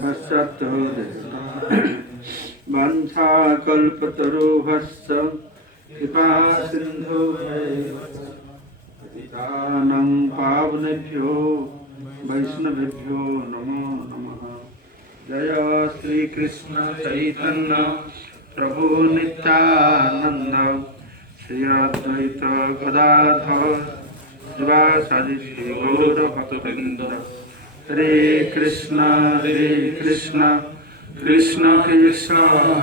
पश्चातो वंशाकल्पतरुभ्यश्च कृपा सिन्धु पतितानं पावनेभ्यो वैष्णवेभ्यो नमो नमः। जय श्री कृष्ण चैतन्य प्रभु नित्यानंद श्री अद्वैत गदाधर शिवासादि श्री गौर भक्तवृंद। हरे कृष्ण कृष्ण कृष्ण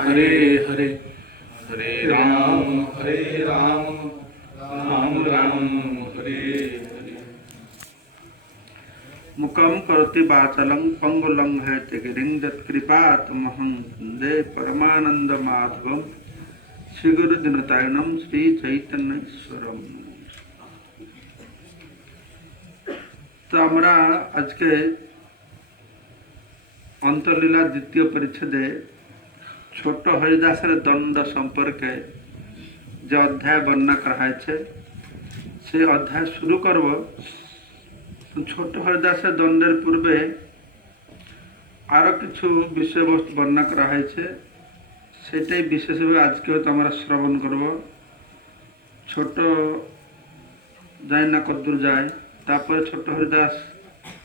हरे हरे हरे राम राम राम हरे हरे। मुखं करोति वाचालं पंगुलं हैतगिरिं यत्कृपातमहं वन्दे परमानन्दमाधवं श्रीगुरुदिनतारिणं श्रीचैतन्येश्वरं। तो আমরা আজকে অন্তলীলা দ্বিতীয় পরিচ্ছেদে ছোট হরিদাসের দণ্ড সম্পর্কে যে অধ্যায় বর্ণনা করা হয়েছে সেই অধ্যায় শুরু করব। ছোট হরিদাসের দণ্ডের পূর্বে আরও কিছু বিষয়বস্তু বর্ণনা করা হয়েছে, সেটাই বিশেষভাবে আজকেও তো আমরা শ্রবণ করব। ছোট যায় না কদ্দূর যায়, তারপরে ছোট হরিদাস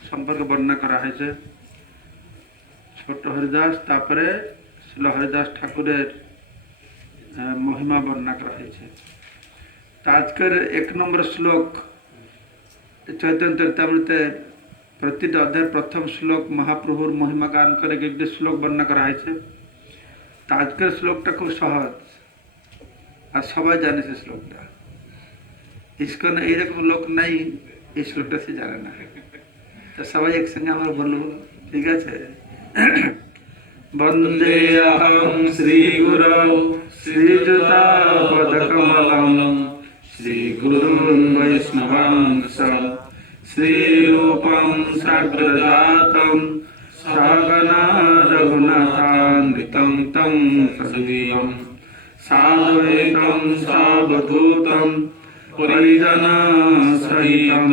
সম্পর্কে বর্ণনা করা হয়েছে। ছোট হরিদাস, তারপরে শিল হরিদাস ঠাকুরের মহিমা বর্ণনা করা হয়েছে। তা আজকের 1 নম্বর শ্লোক चैतन्य चरितामृत प्रतिटा अध्याय प्रथम श्लोक महाप्रभुर महिमा गान करे एक श्लोक वर्णना करा है। आजकल श्लोकटा खूब सहज और सबाई जाने से श्लोकटा इसको एरकम लोक नहीं ये श्लोकटा से जाने ना, तो सबाई एक संगे हमारा बोलो, ठीक है। वंदे अहं श्री गुरौ श्रीयुतापदकमलं श्रीगुरुन् वैष्णवांश श्रीरूपं साग्रजातं सहगना रघुनाथान्वितं तं सजीवं साद्वैतं सावधूतं परिजनसहितं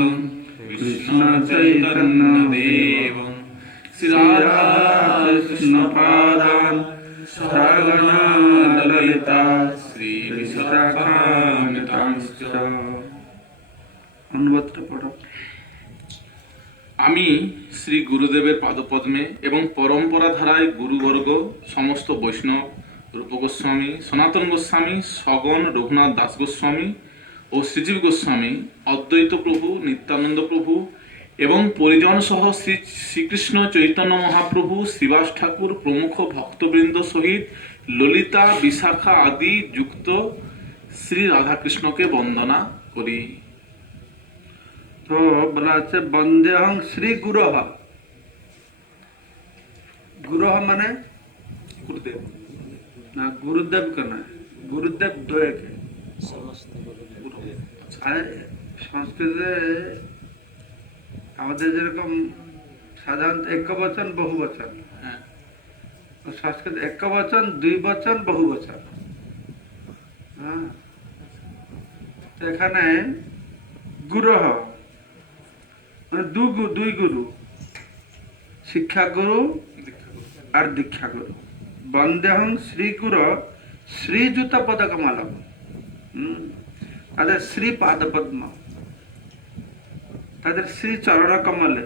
कृष्णचैतन्यदेवं श्रीराधाकृष्णपादान् सहगना ललिता श्रीविशाखान्वितांश्च। अनुवादটা পড়ো। আমি শ্রী গুরুদেবের পাদপদ্মে এবং পরম্পরা ধারায় গুরুবর্গ সমস্ত বৈষ্ণব রূপ গোস্বামী, সনাতন গোস্বামী, সগণ রঘুনাথ দাস গোস্বামী ও শ্রীজীব গোস্বামী, অদ্বৈত প্রভু, নিত্যানন্দ প্রভু এবং পরিজন সহ শ্রীকৃষ্ণ চৈতন্য মহাপ্রভু, শ্রীবাস ঠাকুর প্রমুখ ভক্তবৃন্দ সহিত ললিতা, বিশাখা আদি যুক্ত শ্রী রাধাকৃষ্ণকে বন্দনা করি। तो बोला আছে বন্দেহং শ্রী গুরুহ। গুরুহ মানে গুরুদেব না, গুরুদেব কেনা, গুরুদেব দোয়েকে সংস্কৃতে আমাদের যেরকম সাধারণত একবচন বহুবচন, সংস্কৃত একবচন, দ্বিবচন, বহুবচন। হ্যাঁ, এখানে গুরুহ মানে দুই গুরু, শিক্ষা গুরু আর দীক্ষা গুরু। বন্দেহং শ্রী গুরু শ্রীযুত পদকমলম, তাদের শ্রী পাদপদ্ম, তাদের শ্রী চরণ কমলে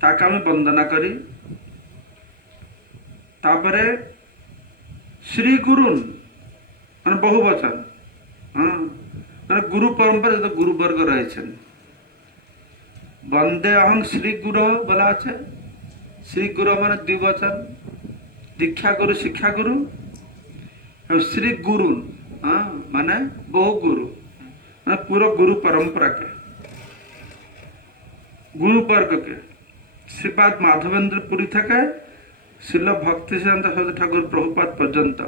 তাকে আমি বন্দনা করি। তারপরে শ্রী গুরুন মানে বহু বচন, মানে গুরু পরম্পরা যত গুরুবর্গ রয়েছেন। বন্দে অহং শ্রী গুরু বলা আছে, শ্রী গুরু মানে দ্বিবচন, দীক্ষা গুরু, শিক্ষা গুরু, শ্রী গুরু মানে বহু গুরু, মানে পুরো গুরু परंपरा के गुरु वर्ग के श्रीपाद माधवेंद्र पुरी থেকে শিল ভক্তি সিদ্ধান্ত সরস্বতী ঠাকুর প্রভুপাদ পর্যন্ত।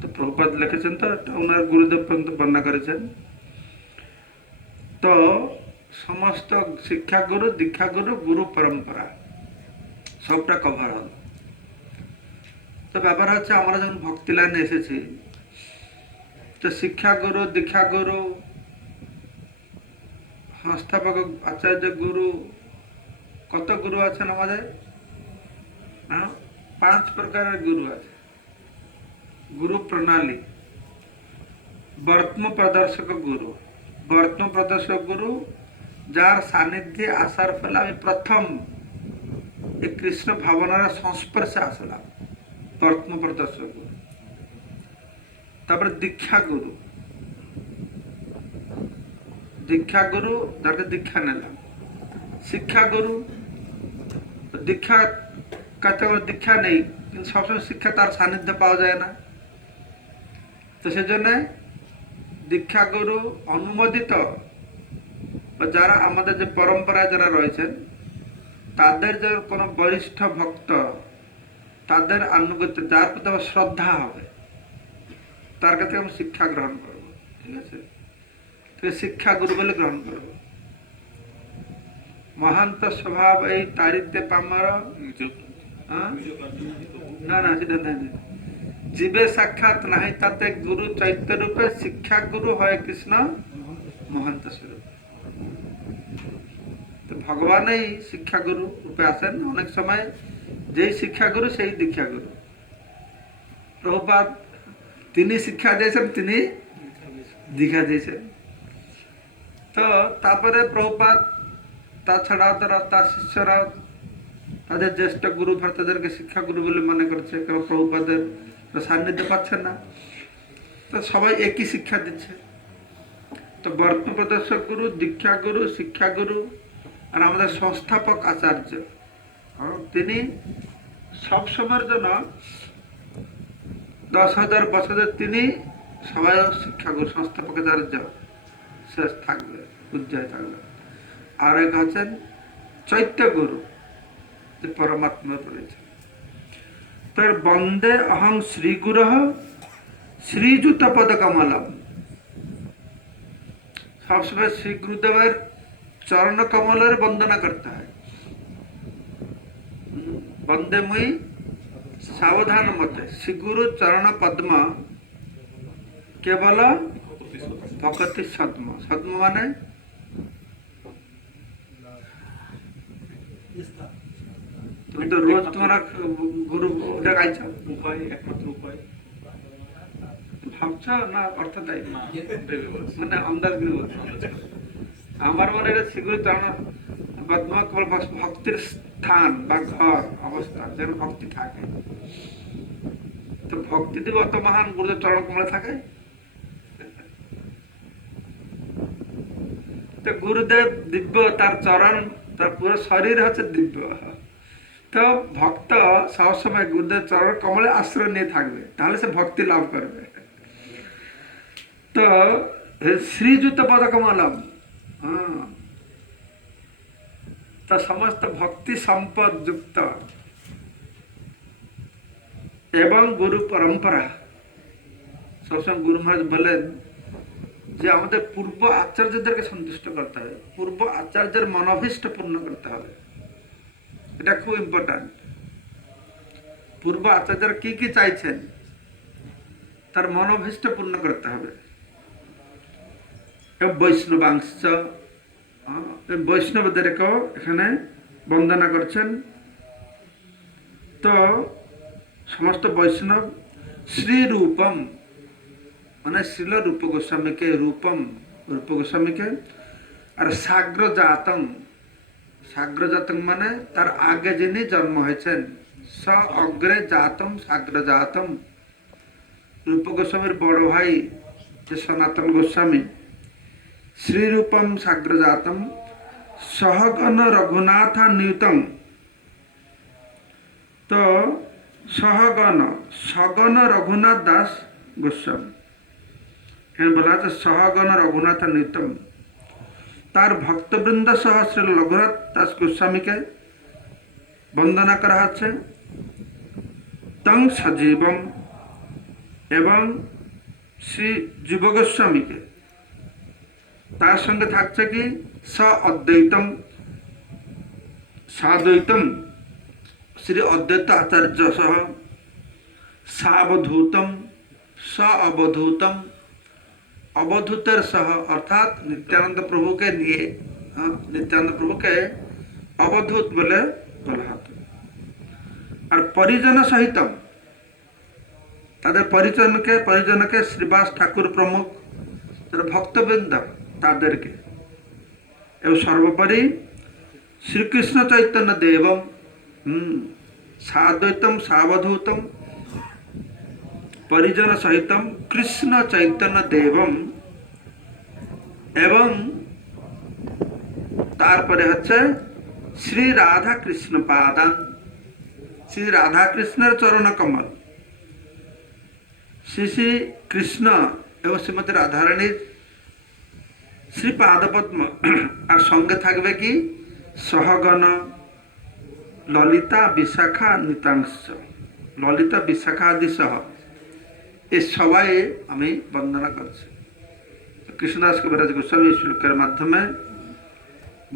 তো প্রভুপাদ লিখেছেন, তো ওনার গুরুদেব পর্যন্ত বর্ণনা করেছেন। তো সমস্ত শিক্ষা গুরু, দীক্ষা গুরু, গুরু পরম্পরা সবটা কভার হল। তো ব্যাপার হচ্ছে আমরা যখন ভক্তি লাইনে এসেছি, তো শিক্ষা গুরু, দীক্ষা গুরু, সংস্থাপক আচার্য গুরু, কত গুরু আছেন আমাদের? हाँ, 5 प्रकार गुरु আছে। गुरु प्रणाली, बर्तम प्रदर्शक गुरु। बर्तम प्रदर्शक गुरु जार सानिध्य आसार फल आम प्रथम ए कृष्ण भावनार संस्पर्श आसला, बर्तम प्रदर्शक गुरु। तापर दीक्षा गुरु, दीक्षा गुरु जाके दीक्षा नेला। शिक्षा गुरु, दीक्षा कहते दीक्षा नहीं কিন্তু সবসময় শিক্ষা তার সান্নিধ্য পাওয়া যায় না, তো সেজন্য দীক্ষা গুরু অনুমোদিত বা যারা আমাদের যে পরম্পরায় যারা রয়েছেন তাদের যে কোনো বরিষ্ঠ ভক্ত তাদের আনুগত্য যার প্রতি আমার শ্রদ্ধা হবে তার কাছে আমি শিক্ষা গ্রহণ করব, ঠিক আছে, তো শিক্ষা গুরু বলে গ্রহণ করব। মহান্ত স্বভাব এই তারিদ্যে পামার না না সেটা নাই, জীবে সাক্ষাৎ নাহি তাতে গুরু চৈত্য রূপে শিক্ষা গুরু হয় কৃষ্ণ মহান্ত স্বরূপ। তো ভগবানই শিক্ষা গুরু রূপে আসেন, অনেক সময় যেই শিক্ষা গুরু সেই দীক্ষা গুরু। প্রভুপাদ তিনি শিক্ষা দিয়েছেন, তিনি দীক্ষা দিয়েছেন। তো তারপরে প্রভুপাদ তাছাড়াও তার শিষ্যরাও তাদের জ্যেষ্ঠ গুরু ভক্তদেরকে শিক্ষা গুরু বলে মনে করছে, কারণ প্রভুপাদের সান্নিধ্য পাচ্ছেন না, তো সবাই একই শিক্ষা দিচ্ছে। তো বর্তমান প্রদর্শক গুরু, দীক্ষা গুরু, শিক্ষা গুরু আর আমাদের সংস্থাপক আচার্য, তিনি সবসময়ের জন্য 10,000 বছরের তিনি সবাই শিক্ষা গুরু, সংস্থাপক আচার্য শেষ থাকবে, উজ্জয় থাকবে। আর এক আছেন চৈত্য গুরু, যে পরমাত্মা রয়েছে। তার বন্দে অহং শ্রী গুরু শ্রীযুত পদ কমলম, সবসময় শ্রী গুরুদেবের চরণ কমলের বন্দনা করতে হয়। বন্দে মুই সাবধান মতে শ্রী গুরু চরণ পদ্ম কেবল ভকতি সদ্ম। সদ্ম মানে তুমি তো রোজ তোমরা গুরু গাইছ, উপায় একমাত্র উপায় ভাবছ না অর্থ তাই মানে আন্দাজ করে বলছো? আমার মনে এটা শ্রীগুরু চরণ পদ্ম কেবল ভক্তির স্থান বা ঘর অবস্থা, যেন ভক্তি থাকে। তো ভক্তি দিব অত মহান গুরুদেব চরণ কমলে থাকে। তো গুরুদেব দিব্য, তার চরণ, তার পুরো শরীর হচ্ছে দিব্য। তো ভক্ত সবসময় গুরুদেব চরণ কমলে আশ্রয় নিয়ে থাকবে, তাহলে সে ভক্তি লাভ করবে। তো শ্রীযুত পদ কমলম, তো সমস্ত ভক্তি সম্পদ যুক্ত এবং গুরু পরম্পরা। সবসময় গুরু মহারাজ বলেন যে আমাদের পূর্ব আচার্যদেরকে সন্তুষ্ট করতে হবে, পূর্ব আচার্যের মনোভীষ্ট পূর্ণ করতে হবে, এটা খুব ইম্পর্টেন্ট। পূর্ব আচার্যরা কি কি চাইছেন তার মনোভীষ্ট পূর্ণ করতে হবে। বৈষ্ণবাংশ, বৈষ্ণবদেরকেও এখানে বন্দনা করছেন। তো সমস্ত বৈষ্ণব শ্রী রূপম মানে শ্রীল রূপ গোস্বামীকে, রূপম রূপ গোস্বামীকে, আর সাগ্র জাতং, সাগ্র জাতং মানে তার আগে যিনি জন্ম হয়েছেন, স অগ্রে জাতম সাগ্র জাতম, রূপ গোস্বামীর বড় ভাই যে সনাতন গোস্বামী, শ্রীরূপম সাগ্র জাতম সহগণ রঘুনাথ নিয়তম। তো সহগণ, সগণ রঘুনাথ দাস গোস্বামী, এখানে বলা আছে সহগণ রঘুনাথ নিয়তম। তার ভক্তবৃন্দ সহ শ্রী রঘুনাথ দাস গোস্বামীকে বন্দনা করা হচ্ছে। তং সজীবম এবং শ্রী জীব গোস্বামীকে, তার সঙ্গে থাকছে কি স অদ্বৈতম, সাদ্বৈতম শ্রী অদ্বৈত আচার্য সহ, সাবধূতম স অবধূতম, অবধূতের সহ অর্থাৎ নিত্যানন্দ প্রভুকে নিয়ে, নিত্যানন্দ প্রভুকে অবধূত বলে বলা হতো। আর পরিজন সহিতম, তাদের পরিজনকে শ্রীবাস ঠাকুর প্রমুখ যারা ভক্তবৃন্দ তাদেরকে, এবং সর্বোপরি শ্রীকৃষ্ণ চৈতন্য দেবম সাদ্বৈতম সাবধূতম পরিজন সহিতম কৃষ্ণ চৈতন্য দেবম, এবং তারপরে হচ্ছে শ্রী রাধা কৃষ্ণ পাদান, শ্রী রাধা কৃষ্ণের চরণ কমল, শ্রী শ্রী কৃষ্ণ এবং শ্রীমতী রাধারানীর শ্রী পাদপদ্ম, আর সঙ্গে থাকবে কি সহগণ ললিতা বিশাখা নিতাংশ, ললিতা বিশাখা আদি সহ এই সবাই আমি বন্দনা করছি। কৃষ্ণদাস কবিরাজ গোস্বামী শ্লোকের মাধ্যমে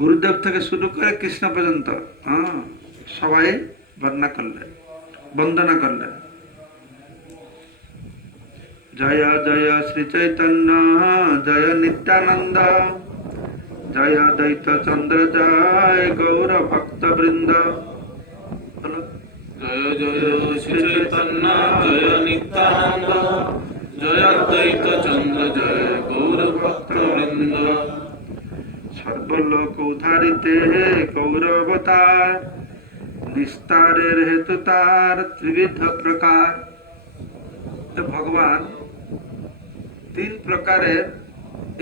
গুরুদেব থেকে শুরু করে কৃষ্ণ পর্যন্ত সবাই বন্দনা করলেন। জয় জয় শ্রী চৈতন্য জয় নিত্যানন্দ, জয় দ্বৈত চন্দ্র জয় গৌর ভক্ত বৃন্দ। জয় জয় শ্রী চৈতন্য জয় নিত্যানন্দ, জয় দ্বৈত চন্দ্র জয় গৌর ভক্তবৃন্দ। সর্বলোক উদ্ধারিতে গৌরবতার, নিস্তারের হেতু তার ত্রিবিধ প্রকার। ভগবান তিন প্রকারের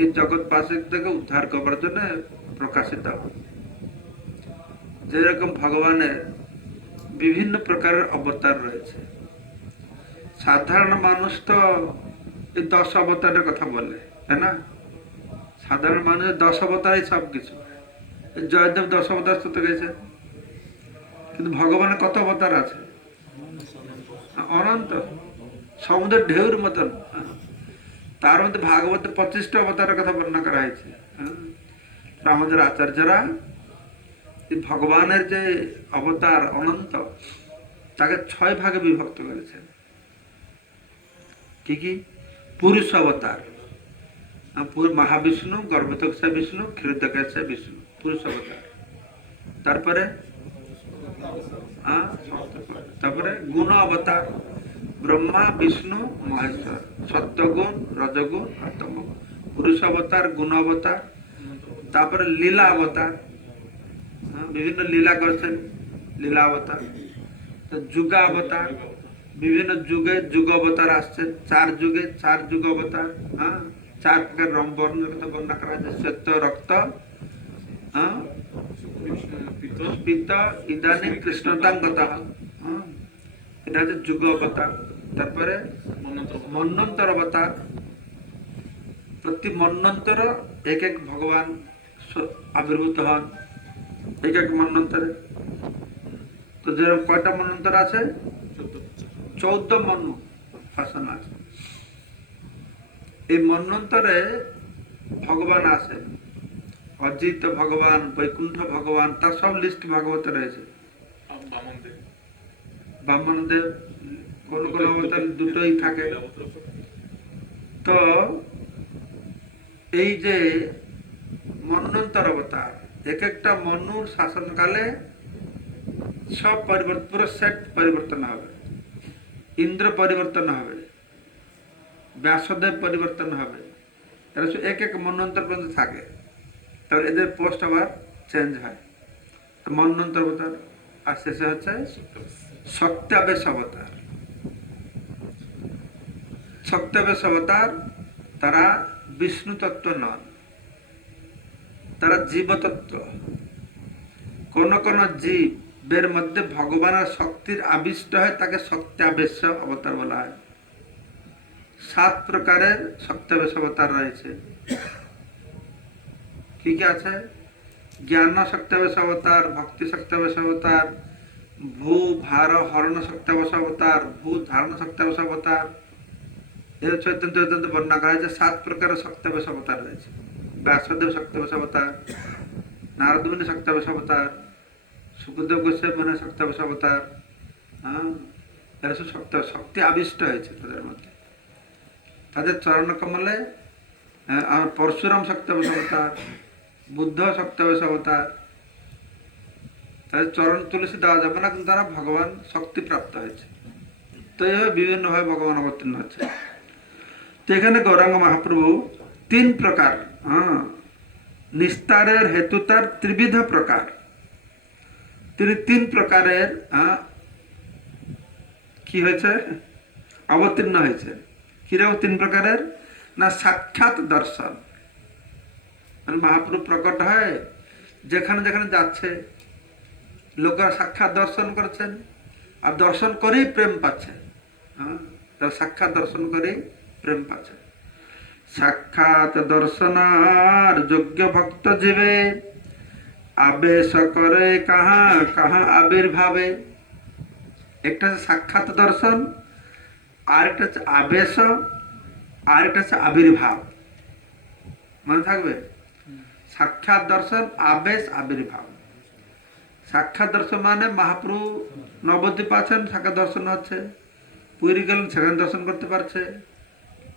এই জগৎবাসীর থেকে উদ্ধার করার জন্য প্রকাশিত। যেরকম ভগবানের বিভিন্ন প্রকারের অবতার রয়েছে, সাধারণ মানুষ তো এই 10 অবতারের কথা বলে, তাই না? সাধারণ মানুষের 10 অবতারই সব কিছু। জয়দেব 10 অবতার স্তোত্র গেছে, কিন্তু ভগবানের কত অবতার আছে? অনন্ত, সমুদ্রের ঢেউর মতন। তার মধ্যে ভাগবতে 25টা অবতারের কথা বর্ণনা করা হয়েছে। আমাদের আচার্যরা এই ভগবানের যে অবতার অনন্ত, তাকে 6 ভাগে বিভক্ত করেছেন। কি কি? পুরুষ অবতার, মহাবিষ্ণু, গর্ভোদকশা বিষ্ণু, ক্ষীরোদকশা বিষ্ণু, পুরুষ অবতার। তারপরে গুণ অবতার, ব্রহ্মা বিষ্ণু মহেশ্বর, সত্যগুণ রজগুণ আর তমগুণ, পুরুষ অবতার, গুণ অবতার। তারপরে লীলা অবতার, বিভিন্ন লীলা করছেন, লীলা অবতার। যুগা অবতার, বিভিন্ন যুগে যুগ অবতার আসছেন, 4 যুগে 4 যুগ অবতার। 4 প্রকার রং বর্ণের কথা বর্ণনা করা হয়েছে, শ্বেত, রক্ত, পিত, ইদানীম কৃষ্ণতাঙ্গত, এটা হচ্ছে যুগ অবতার। তারপরে মন্বন্তর অবতার, প্রতি মন্বন্তর এক এক ভগবান আবির্ভূত হন এক এক মন্বন্তরে। তো যেরকম কয়টা মন্বন্তর আছে? 14 মন্বু শাসন আছে। এই মন্বন্তরে ভগবান আছে, অজিত ভগবান, বৈকুণ্ঠ ভগবান, তার সব লিস্ট ভাগবতে রয়েছে। বামনদেব কোন কোন অবতার দুটোই থাকে। তো এই যে মন্বন্তর অবতার, এক একটা মনুর শাসনকালে সব পরিবর্তন, পুরো সেট পরিবর্তন হবে। ইন্দ্র পরিবর্তন হবে, ব্যাসদেব পরিবর্তন হবে, এরা এক এক মন্বন্তর পর্যন্ত থাকে। তারপর এদের পোস্ট আবার চেঞ্জ হয়। তো মন্বন্তর অবতার, আর শেষে হচ্ছে সত্যাবেশ অবতার। সত্যাবেশ অবতার, তারা বিষ্ণু তত্ত্ব নন, তারা জীবতত্ত্ব। কোন কোন জীবের মধ্যে ভগবানের শক্তির আবিষ্ট হয়, তাকে সত্যাবেশ অবতার বলা হয়। 7 প্রকারের সত্যাবেশ অবতার রয়েছে। কি কি আছে? জ্ঞান সত্যাবেশ অবতার, ভক্তি সত্যাবেশ অবতার, ভূ ভার হরণ সত্যাবেশ অবতার, ভূ ধারণ সত্যাবেশ অবতার। এর চৈতন্য চৈতন্য বর্ণনা করা হয়েছে 7 প্রকারের সত্যাবেশ অবতার রয়েছে। ব্যাসদেব সত্যাবেশ অবতার, নারদ মুনি সত্যাবেশ অবতার, সুখদেব গোস্বামী মুনি সত্যাবেশ অবতার। এরা সব শক্তি আবিষ্ট হয়েছে তাদের মধ্যে। তাদের চরণ কমলে পরশুরাম সত্যাবেশ অবতার, বুদ্ধ সত্যাবেশ অবতার, তাদের চরণ তুলসী দেওয়া যাবে না, কিন্তু তারা ভগবান শক্তি প্রাপ্ত হয়েছে। তো এইভাবে বিভিন্নভাবে ভগবান অবতীর্ণ হচ্ছে। তো এখানে গৌরাঙ্গ মহাপ্রভু তিন প্রকার, নিস্তারের হেতু তার ত্রিবিধ প্রকার, তিনি তিন প্রকারের কি হয়েছে, অবতীর্ণ হয়েছে। কিরকম তিন প্রকারের না, সাক্ষাৎ দর্শন, মানে মহাপ্রভু প্রকট হয় যেখানে যেখানে যাচ্ছে লোকেরা সাক্ষাৎ দর্শন করছেন, আর দর্শন করেই প্রেম পাচ্ছে। তারা সাক্ষাৎ দর্শন করেই প্রেম পাচ্ছে। সাক্ষাৎ দর্শনার যোগ্য ভক্ত জীবে, আবেশ করে কাহা কাহা আবির্ভাবে। একটা হচ্ছে সাক্ষাৎ দর্শন, আর একটা হচ্ছে আবেশ, আর একটা হচ্ছে আবির্ভাব। মনে থাকবে, সাক্ষাৎ দর্শন, আবেশ, আবির্ভাব। সাক্ষাৎ দর্শন মানে মহাপ্রভু নবদ্বীপ আছেন, সাক্ষাৎ দর্শন হচ্ছে। পুরী গেলেন, সেখানে দর্শন করতে পারছে,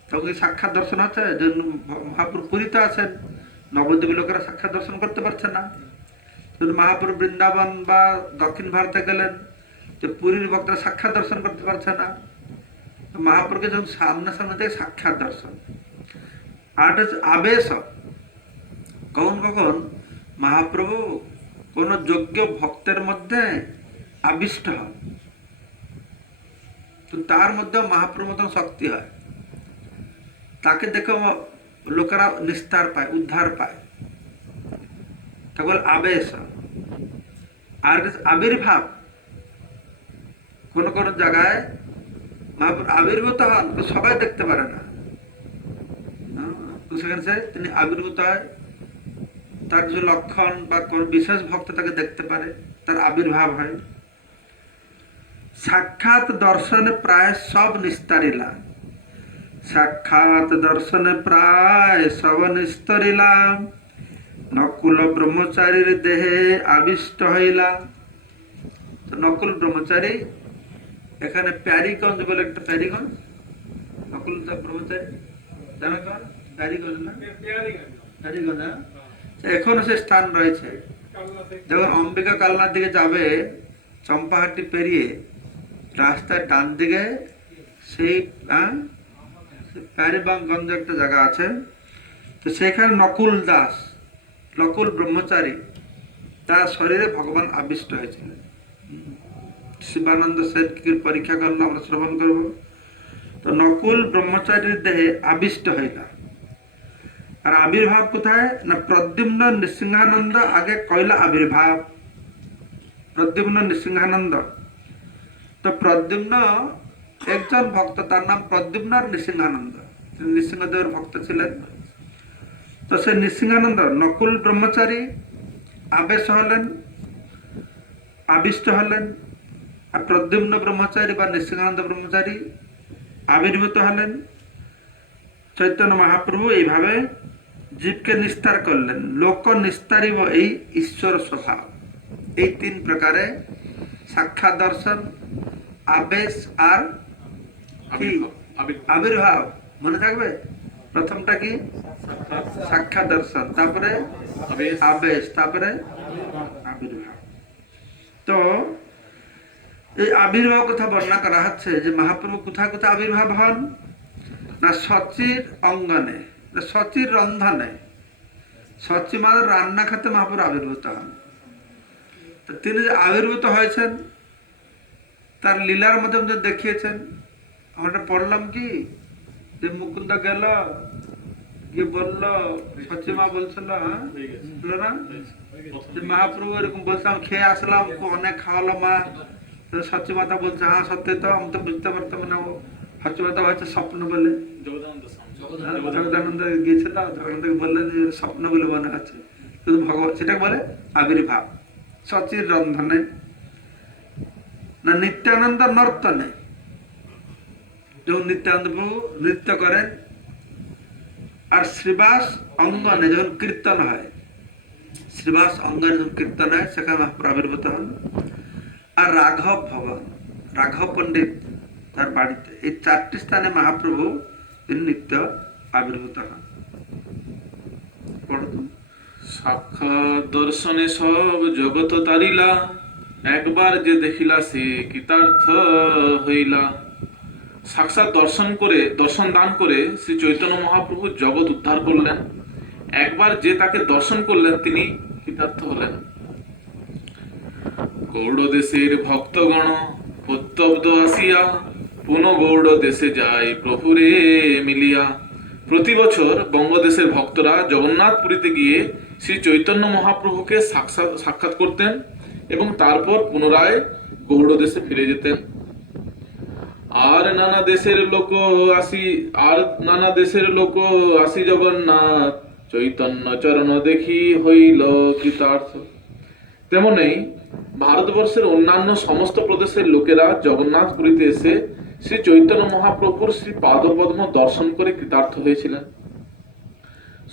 তখন সাক্ষাৎ দর্শন হচ্ছে। যে মহাপ্রভু পুরীতে আছেন, নবদ্বীপ লোকেরা সাক্ষাৎ দর্শন করতে পারছে না। মহাপ্রভু বৃন্দাবন বা দক্ষিণ ভারতে গেলেন, যে পুরীর ভক্তরা সাক্ষাৎ দর্শন করতে পারছে না। মহাপ্রভুকে যখন সামনে সামনে থেকে সাক্ষাৎ দর্শন। আর হচ্ছে আবেশ, কখন কখন মহাপ্রভু কোন যোগ্য ভক্তের মধ্যে আবিষ্ট হয়, তো তার মধ্যে মহাপ্রভুর মতন শক্তি হয়, তাকে দেখে লোকেরা নিস্তার পায়, উদ্ধার পায়, তখন আবেশ। আর আবির্ভাব, কোন কোন জায়গায় মহাপ্রভু আবির্ভূত হন, সবাই দেখতে পারে না, সেখানে তিনি আবির্ভূত হয়, তার যে লক্ষণ বা কোন বিশেষ ভক্ত তাকে দেখতে পারে, তার আবির্ভাব হয়। সাক্ষাৎ দর্শনে প্রায় সব নিস্তারিলা, সাক্ষাৎ দর্শনে প্রায় সব নিস্তরিলা, নকুল ব্রহ্মচারীর দেহে আবিষ্ট হইলা। তো নকুল ব্রহ্মচারী, এখানে প্যারিগঞ্জ বলে একটা প্যারিগঞ্জ, নকুল ব্রহ্মচারী জানো তো, প্যারিগঞ্জ না, প্যারিগঞ্জ, এখনো সে স্থান রয়েছে। যখন অম্বিকা কালনার দিকে যাবে, চম্পাহাটি পেরিয়ে রাস্তার ডান দিকে সেই প্যারিগঞ্জ একটা জায়গা আছে, তো সেখানে নকুল দাস, নকুল ব্রহ্মচারী, তার শরীরে ভগবান আবিষ্ট হয়েছিলেন। শিবানন্দ সেন পরীক্ষা করলে আমরা শ্রবণ করব। তো নকুল ব্রহ্মচারীর দেহে আবিষ্ট হইলা। আর আবির্ভাব কোথায় না, প্রদ্যুম্ন নৃসিংহানন্দ আগে কইলা আবির্ভাব, প্রদ্যুম্ন নৃসিংহানন্দ। তো প্রদ্যুম্ন একজন ভক্ত, তার নাম প্রদ্যুম্ন নৃসিংহানন্দ, তিনি নৃসিংহদেবের ভক্ত ছিলেন। তো সে নৃসিংহানন্দ নকুল ব্রহ্মচারী আবেশ হলেন, আবিষ্ট হলেন, আর প্রদ্যুম্ন ব্রহ্মচারী বা নৃসিংহানন্দ ব্রহ্মচারী আবির্ভূত হলেন। চৈতন্য মহাপ্রভু এইভাবে জীবকে নিস্তার করলেন। লোক নিস্তারিব এই ঈশ্বর স্বভাব। এই তিন প্রকারে সাক্ষাৎ দর্শন, আবেশ আর কি আবির্ভাব। মনে থাকবে, প্রথমটা কি সাক্ষাৎ দর্শন, তারপরে আবেশ, তারপরে আবির্ভাব। তো এই আবির্ভাব কথা বর্ণনা করা হচ্ছে যে মহাপ্রভু কোথায় কোথায় আবির্ভাব হন না, সচির অঙ্গনে, সচির রন্ধনে, সচি মানে রান্না খাতে মহাপ্রভু আবির্ভূত হন। তো তিনি যে আবির্ভূত হয়েছেন তার লীলার মধ্যে মধ্যে দেখিয়েছেন। আমরা পড়লাম কি যে মুকুন্দ গেল গিয়ে বললো, সচিমা বলছিল, না যে মহাপ্রভু এরকম বলছে, আমি খেয়ে আসলাম, অনেক খাওয়ালো মা। সচিমাতা বলছে, হ্যাঁ সত্যি তো, আমি তো বুঝতে পারতাম না, সচিমাতা হচ্ছে স্বপ্ন বলে। জগদানন্দ গিয়েছিল, জগদানন্দকে বললেন যে স্বপ্ন বলে মনে হচ্ছে, কিন্তু ভগবান সেটা বলে আবির্ভাব। সচির রন্ধনে না, নিত্যানন্দ নর্তনে, যখন নিত্যানন্দ প্রভু নৃত্য করেন, আর শ্রীবাস অঙ্গনে যখন কীর্তন হয়, শ্রীবাস অঙ্গনে যখন কীর্তন হয় সেখানে মহাপ্রভু আবির্ভূত হন। আর রাঘব ভবন, রাঘব পণ্ডিত তার বাড়িতে, এই চারটি স্থানে মহাপ্রভু তিনি নিত্য আবির্ভূত হন। সাক্ষাৎ দর্শনে সব জগৎ তারিলা, একবার যে দেখিলা সে কৃতার্থ হইলা। সাক্ষাৎ দর্শন দান করে শ্রী চৈতন্য মহাপ্রভু জগৎ উদ্ধার করলেন। একবার যে তাকে দর্শন করলেন তিনি কৃতার্থ হলেন। গৌড় দেশের ভক্তগণ প্রত্যব্দ আসিয়া পুনঃ গৌড় দেশে যায় প্রভুরে মিলিয়া। প্রতি বছর বঙ্গদেশের ভক্তরা জগন্নাথ পুরীতে গিয়ে শ্রী চৈতন্য মহাপ্রভুকে সাক্ষাৎ করতেন এবং তারপর পুনরায় গৌড় দেশে ফিরে যেতেন। আর নানা দেশের লোক আসি জগন্নাথ চৈতন্য চরণ দেখি হইল কৃতার্থ। তেমনি ভারতবর্ষের অন্যান্য সমস্ত প্রদেশের লোকেরা জগন্নাথ পুরীতে এসে শ্রী চৈতন্য মহাপ্রভুর শ্রী পাদপদ্ম দর্শন করে কৃতার্থ হয়েছিলেন।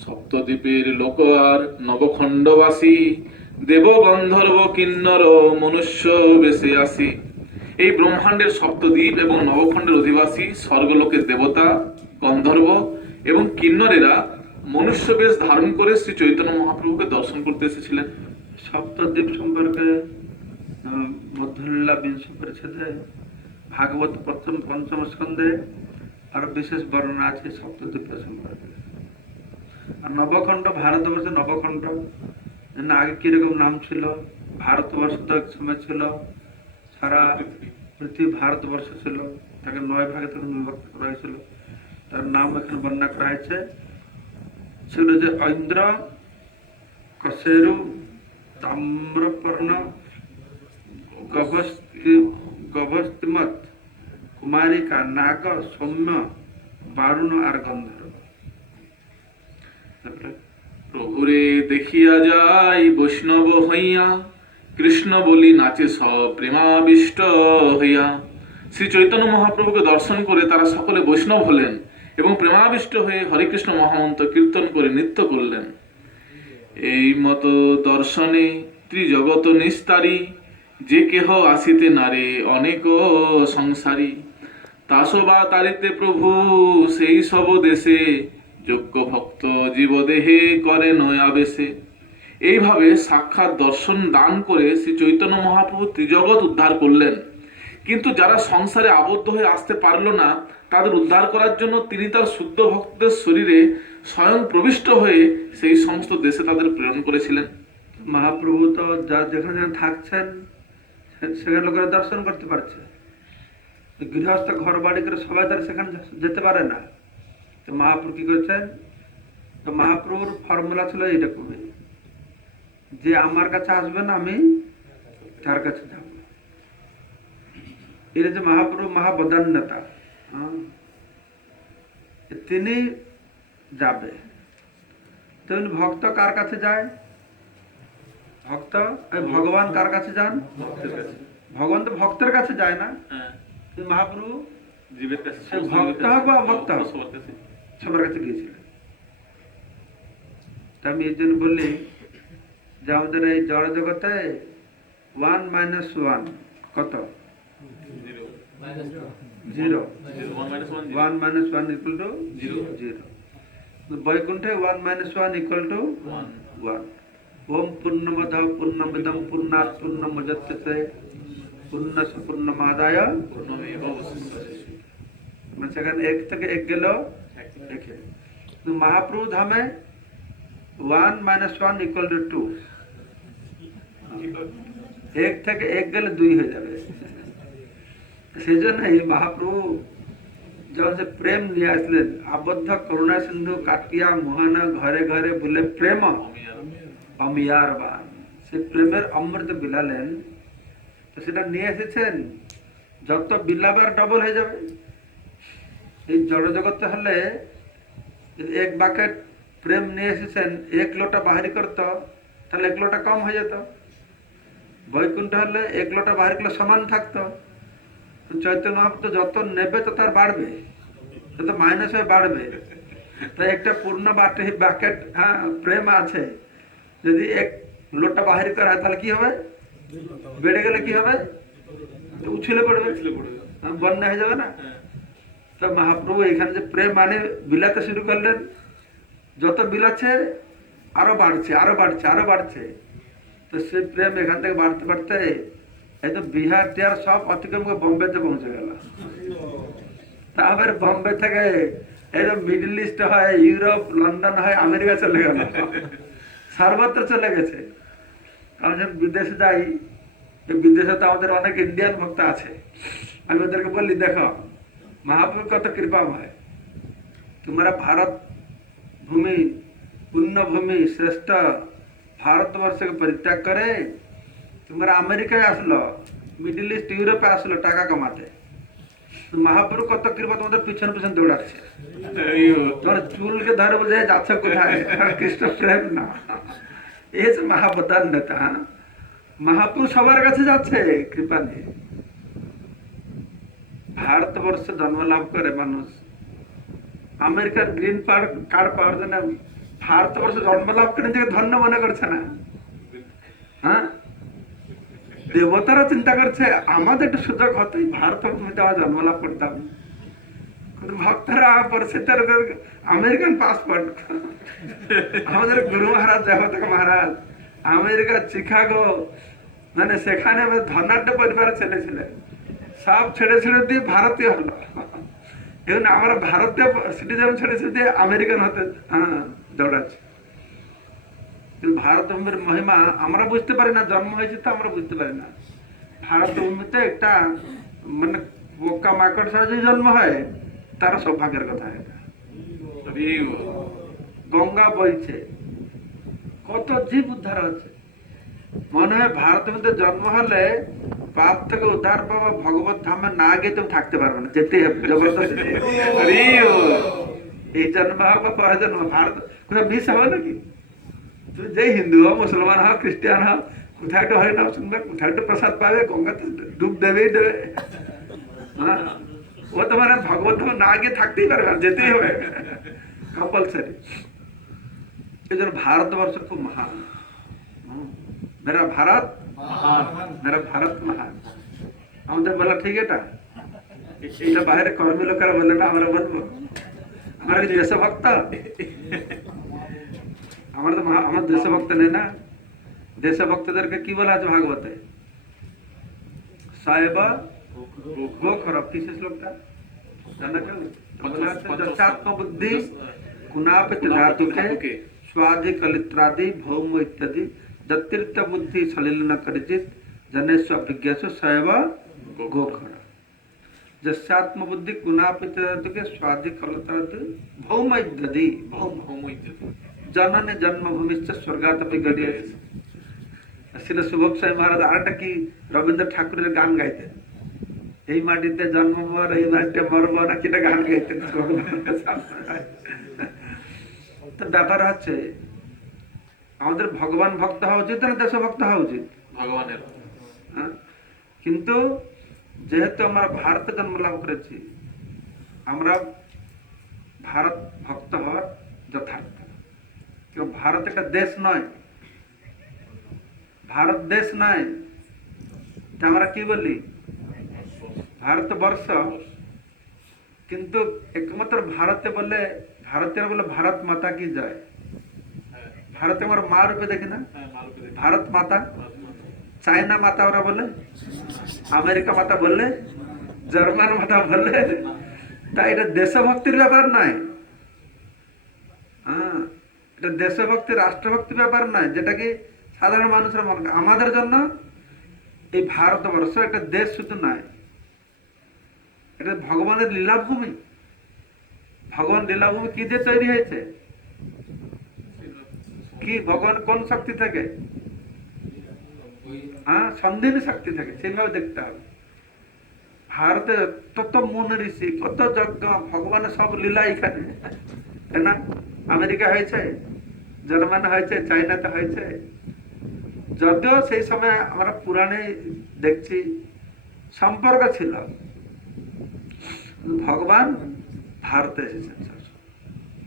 সপ্তদ্বীপের লোক আর নবখণ্ডবাসী দেব গন্ধর্ব কিন্নর মনুষ্য বেশে আসি। এই ব্রহ্মাণ্ডের সপ্তদ্বীপ এবং নবখণ্ডের অধিবাসী স্বর্গলোকের দেবতা, গন্ধর্ব এবং কিন্নরেরা মনুষ্য বেশ ধারণ করে শ্রী চৈতন্য মহাপ্রভুকে দর্শন করতে এসেছিলেন। সপ্তদ্বীপ সম্পর্কে মধ্যলীলা বিংশ পরিচ্ছেদে ভাগবত প্রথম পঞ্চম স্কন্ধে আরো বিশেষ বর্ণনা আছে সপ্তদ্বীপের সম্পর্কে। আর নবখণ্ড, ভারতবর্ষে নবখণ্ড আগে কিরকম নাম ছিল, ভারতবর্ষ তো এক সময় ছিল সারা পৃথিবী ভারতবর্ষ ছিল, তাকে 9 ভাগে তখন বিভক্ত করা হয়েছিল। তার নাম এখানে বর্ণনা করা হয়েছে ছিল যে ঐন্দ্র, কশেরু, তাম্রপর্ণ, গভস্তিমত, কুমারিকা, নাগ, সৌম্য, বারুণ আর গন্ধর্ব। প্রভুরে দেখিয়া যায় বৈষ্ণব হইয়া কৃষ্ণ বলি নাচে সব প্রেমাবিষ্ট হইয়া। শ্রী চৈতন্য মহাপ্রভুকে দর্শন করে তারা সকলে বৈষ্ণব হলেন এবং প্রেমাবিষ্ট হয়ে হরে কৃষ্ণ মহামন্ত্র কীর্তন করে নৃত্য করলেন। এই মতো দর্শনে ত্রিজগত নিস্তারী যে কেহ আসিতে নারে অনেক সংসারী। তাসবা তারিতে প্রভু সেই সব দেশে যোগ্য ভক্ত জীবদেহে করে নয়াবেশে। এইভাবে সাক্ষাৎ দর্শন দান করে শ্রী চৈতন্য মহাপ্রভু ত্রিজগৎ উদ্ধার করলেন। কিন্তু যারা সংসারে আবদ্ধ হয়ে আসতে পারল না, তাদের উদ্ধার করার জন্য তিনি তার শুদ্ধ ভক্তদের শরীরে স্বয়ং প্রবিষ্ট হয়ে সেই সমস্ত দেশে তাদের প্রেরণ করেছিলেন। মহাপ্রভু তো যা যেখানে থাকছেন সেখানে লোকেরা দর্শন করতে পারছে। গৃহস্থ ঘর বাড়ি করে সবাই তারা সেখানে যেতে পারে না। তো মহাপ্রভু কি করেছেন, তো মহাপ্রভুর ফর্মুলা ছিল এইরকমই যে আমার কাছে আসবেন আমি তার কাছে যাব। এটা যে মহাপ্রভু মহাবদান্যতা, তিনি যাবে। তেমনি ভক্ত কার কাছে যায়, ভক্ত ভগবান কার কাছে যান, ভগবান তো ভক্তের কাছে যায় না। মহাপ্রভু ভক্ত হোক বা অভক্ত হোক সবার কাছে গিয়েছিলেন। আমি এই জন্য বললি যে আমাদের এই জড় জগতে 1 - 1 কত, 0। 1 - 1 = 0। বৈকুণ্ঠে 1 - 1 = 1। ওম পূর্ণমদ পূর্ণমিদম পূর্ণাৎ পূর্ণমুদচ্যতে পূর্ণস্য পূর্ণমাদায় মানে সেখানে 1 থেকে 1 গেল 1। মহাপ্রভু ধামে 1 - 1 = 2। 1 থেকে 1 গেলে 2 হয়ে যাবে। সেই জন্যই মহাপ্রভু যখন সে প্রেম নিয়ে আসলেন, আবদ্ধ করুণা সিন্ধু কাটিয়া মোহন ঘরে ঘরে বলে প্রেম অমিয়ার বান, সে প্রেমের অমৃত বিলালেন। তো সেটা নিয়ে এসেছেন, যত বিলাবার ডবল হয়ে যাবে। এই জড় জগতে হলে যদি 1 বাকেট প্রেম নিয়ে এসেছেন, 1 লোটা বাহারি করত, তাহলে 1 লোটা কম হয়ে যেত। বৈকুণ্ঠ হলে 1 লোটা বাহারি করলে সমান থাকতো। চৈতন্য মহাপ্রভু যত নেবে তত আর বাড়বে, তত মাইনাস হয়ে বাড়বে। তাই একটা পূর্ণ বাকেট প্রেম আছে, যদি 1 লোটা বাহারি করা হয় তাহলে কি হবে, বেড়ে গেলে কি হবে, উছলে পড়বে, বন্যা হয়ে যাবে না। তো মহাপ্রভু এখানে যে প্রেম মানে বিলাতে শুরু করলেন, যত বিলাচ্ছে আরো বাড়ছে, আরো বাড়ছে, আরো বাড়ছে। তো সেই প্রেম এখান থেকে বাড়তে বাড়তে এই তো বিহার টিহার সব অতিক্রম করে বোম্বেতে পৌঁছে গেল। তারপরে বোম্বে থেকে একদম মিডল ইস্ট হয়, ইউরোপ, লন্ডন হয়, আমেরিকা চলে গেল, সর্বত্র চলে গেছে। আমি যখন বিদেশে যাই, বিদেশে তো আমাদের অনেক ইন্ডিয়ান ভক্ত আছে, আমি ওদেরকে বলি দেখো महाप्रभु कत कृपामय, तुम्हारा भारत भूमि पुण्य भूमि श्रेष्ठ भारतवर्ष के परित्याग करे तुम्हारा अमेरिका आसलो, मिडिल ईस्ट यूरोप आसलो टाका कमाते, तो महाप्रभु कत कृपा तुम्हारे पिछन पिछन दौड़ाচ্ছে, তোমার চুলকে ধরে বলে যাচ্ছ কোথায়, কৃষ্ণ প্রেম না, এই যে মহাবতার নেতা, महाप्रभु সবার কাছে যাচ্ছে কৃপা নিয়ে। भारतवर्ष जन्म लाभ करे मानुष अमेरिकार ग्रीन कार्ड पाওয়ার জন্য भारतवर्ष जन्म लाभ করে নিজেকে ধন্য মনে করছে না। হ্যাঁ, দেবতারা চিন্তা করছে আমাদের একটু সুযোগ হতোই ভারত ভূমিতে আমরা জন্ম লাভ করতাম, কিন্তু ভক্তরা পরিস্থিতির আমেরিকান পাসপোর্ট। আমাদের গুরু মহারাজ জগতক মহারাজ আমেরিকা চিকাগো মানে সেখানে ধনাঢ্য পরিবারের ছেলে ছিলেন, সব ছেড়ে ছেড়ে দিয়ে ভারতীয় হলো, এখন আমরা ভারতীয় সিটিজেন ছেড়ে ছেড়ে দিয়ে আমেরিকান হতে দৌড়াচ্ছে। কিন্তু ভারত ভূমির মহিমা আমরা বুঝতে পারি না, জন্ম হয়েছে তো আমরা বুঝতে পারি না। ভারত ভূমিতে একটা মানে পোকা মাকড় ছাড়া যদি জন্ম হয় তার সৌভাগ্যের কথা। এটা গঙ্গা বইছে, কত জীব উদ্ধার হচ্ছে। মনে হয় ভারতের মধ্যে জন্ম হলে পাপ থেকে উদ্ধার পাওয়া ভগবত ধামে না গিয়ে তুমি থাকতে পারবে না, যেতে হবে জবরদস্তি। এই জন্ম হোক বা পরের জন্ম, ভারত কোথাও মিস হবে নাকি? তুমি যে হিন্দু হও, মুসলমান হও, খ্রিস্টান হও, কোথায় একটু হরিনাম শুনবে, কোথায় একটু প্রসাদ পাবে, গঙ্গাতে ডুব দেবেই দেবে। হ্যাঁ, ও তো মানে ভগবত ধামে না গিয়ে থাকতেই পারবে না, যেতেই হবে কম্পালসারি। এই জন্য ভারতবর্ষ খুব মহান। मेरा भारत मेरा भारत महान। আমাদের বলা ঠিক, এটা এটা বাইরে কর্মী লোকেরা বলে না, আমরা বলবো আমরা কি দেশভক্ত? আমরা তো আমার দেশভক্ত নেই না। দেশভক্তদেরকে কি বলা আছে ভাগবতে? সাহেব গোখর, কিসে শ্লোকটা জানা কেউ? বলা আছে যস্যাত্ম বুদ্ধি কুনাপিত ধাতুকে स्वादि कलित्रादि भौम इत्यादि दत्तीर्थ बुद्धि सलिल न करिचित जनेश्व विज्ञासु सैव गोखर। जस्यात्म बुद्धि कुनापित के स्वादि कलित्रादि भौम इत्यादि जनने जन्मभूमिश्च स्वर्गातपि गरीयते। আসলে শুভম সাই মহারাজ আরেকটা কি রবীন্দ্র ঠাকুরের গান গাইতেন, এই মাটিতে জন্ম মর এই মাটিতে মরব না, কিটা গান গাইতেন। তো ব্যাপার হচ্ছে আমাদের ভগবান ভক্ত হওয়া উচিত না দেশভক্ত হওয়া উচিত? ভগবানের। কিন্তু যেহেতু আমরা ভারতে জন্ম লাভ করেছি, আমরা ভারত ভক্ত হওয়ার যথার্থ। ভারত একটা দেশ নয়, ভারত দেশ নয়, আমরা কি বলি ভারতবর্ষ। কিন্তু একমাত্র ভারতে বলে ভারতীয় বলে ভারত মাতা কি জয়। ভারতে আমার মা রূপে দেখি না, ভারত মাতা। চায়না মাতা ওরা বলে, আমেরিকা মাতা বললে, জার্মান মাতা বললে, তাই এটা দেশভক্তির ব্যাপার নয়। হ্যাঁ, এটা দেশভক্তি রাষ্ট্রভক্তির ব্যাপার নয়, যেটা কি সাধারণ মানুষের মনে। আমাদের জন্য এই ভারতবর্ষ একটা দেশ শুধু নয়, এটা ভগবানের লীলাভূমি। ভগবান লীলাভূমি কি দিয়ে তৈরি হয়েছে? কি ভগবান কোন শক্তি থেকে? হ্যাঁ, সন্ধিনী শক্তি থেকে। সেইভাবে দেখতে হবে। ভারতে তত মুনি ঋষি, কত যজ্ঞ, ভগবানের সব লীলা এখানে, তাই না? আমেরিকা হয়েছে, জার্মান হয়েছে, চাইনাতে হয়েছে। যদিও সেই সময় আমরা পুরাণে দেখছি সম্পর্ক ছিল, ভগবান ভারতে এসেছেন।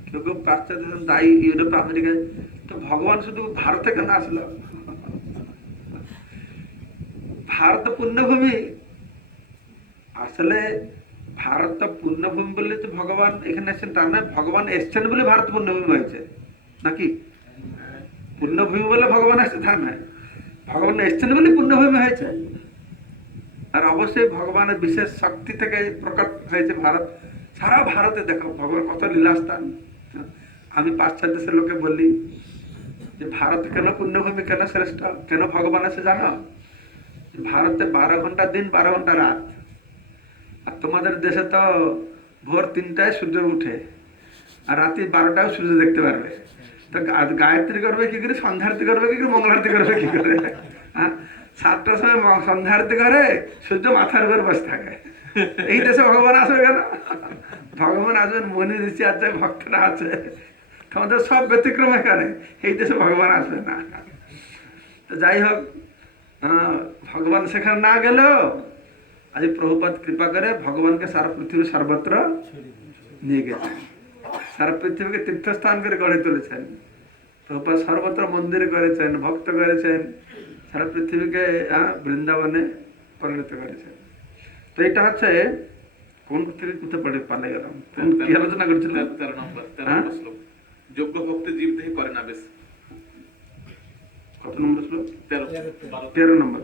কেউ কেউ পাশ্চাত্য দায়ী ইউরোপ আমেরিকায়, তো ভগবান শুধু ভারতে কেন আসলো? ভারত পুণ্যভূমি। আসলে ভারত পুণ্যভূমি বললে যে ভগবান এখানে এসেছেন তা নয়, ভগবান এসছেন বলে ভারত পুণ্যভূমি হয়েছে নাকি? পুণ্যভূমি বলে ভগবান আসছে তা নয়, ভগবান এসছেন বলে পুণ্যভূমি হয়েছে। আর অবশ্যই ভগবানের বিশেষ শক্তি থেকে প্রকট হয়েছে ভারত। সারা ভারতে দেখো ভগবান কত লীলাস্থান। আমি পাশ্চাত্য দেশের লোকে বলি যে ভারত কেন পুণ্যভূমি, কেন শ্রেষ্ঠ, কেন ভগবান আছে জানো? ভারতে 12 ঘন্টা দিন, 12 ঘন্টা রাত। আর তোমাদের দেশে তো ভোর 3টায় সূর্য উঠে, আর রাতে 12টায় সূর্য দেখতে পারবে। তো গায়ত্রী করবে কি করে, সন্ধ্যারতি করবে কি করে, মঙ্গলারতি করবে কি করে? হ্যাঁ, 7টার সময় সন্ধ্যারতি করে সূর্য মাথার উপর বসে থাকে। এই দেশে ভগবান আসবে কেন? ভগবান আসবেন মনি ঋষি আছে, ভক্তরা আছে, তোমাদের সব ব্যতিক্রম এখানে। এই দেশে ভগবান আসবে না। তো যাই হোক, ভগবান সেখানে না গেলেও আজ প্রভুপাদ কৃপা করে ভগবানকে সারা পৃথিবী সর্বত্র নিয়ে গেছেন, সারা পৃথিবীকে তীর্থস্থান করে গড়ে তুলেছেন। প্রভুপাদ সর্বত্র মন্দির করেছেন, ভক্ত করেছেন, সারা পৃথিবীকে বৃন্দাবনে পরিণত করেছেন। তো এটা হচ্ছে কোন থেকে কোথায় পড়ে পালে গেলাম, কি আলোচনা করছিলাম? 13 নম্বর শ্লোক। যোগ্য ভক্তি জীব দেহে করে না বেশ। কত নম্বর শ্লোক? 13। 13 নম্বর।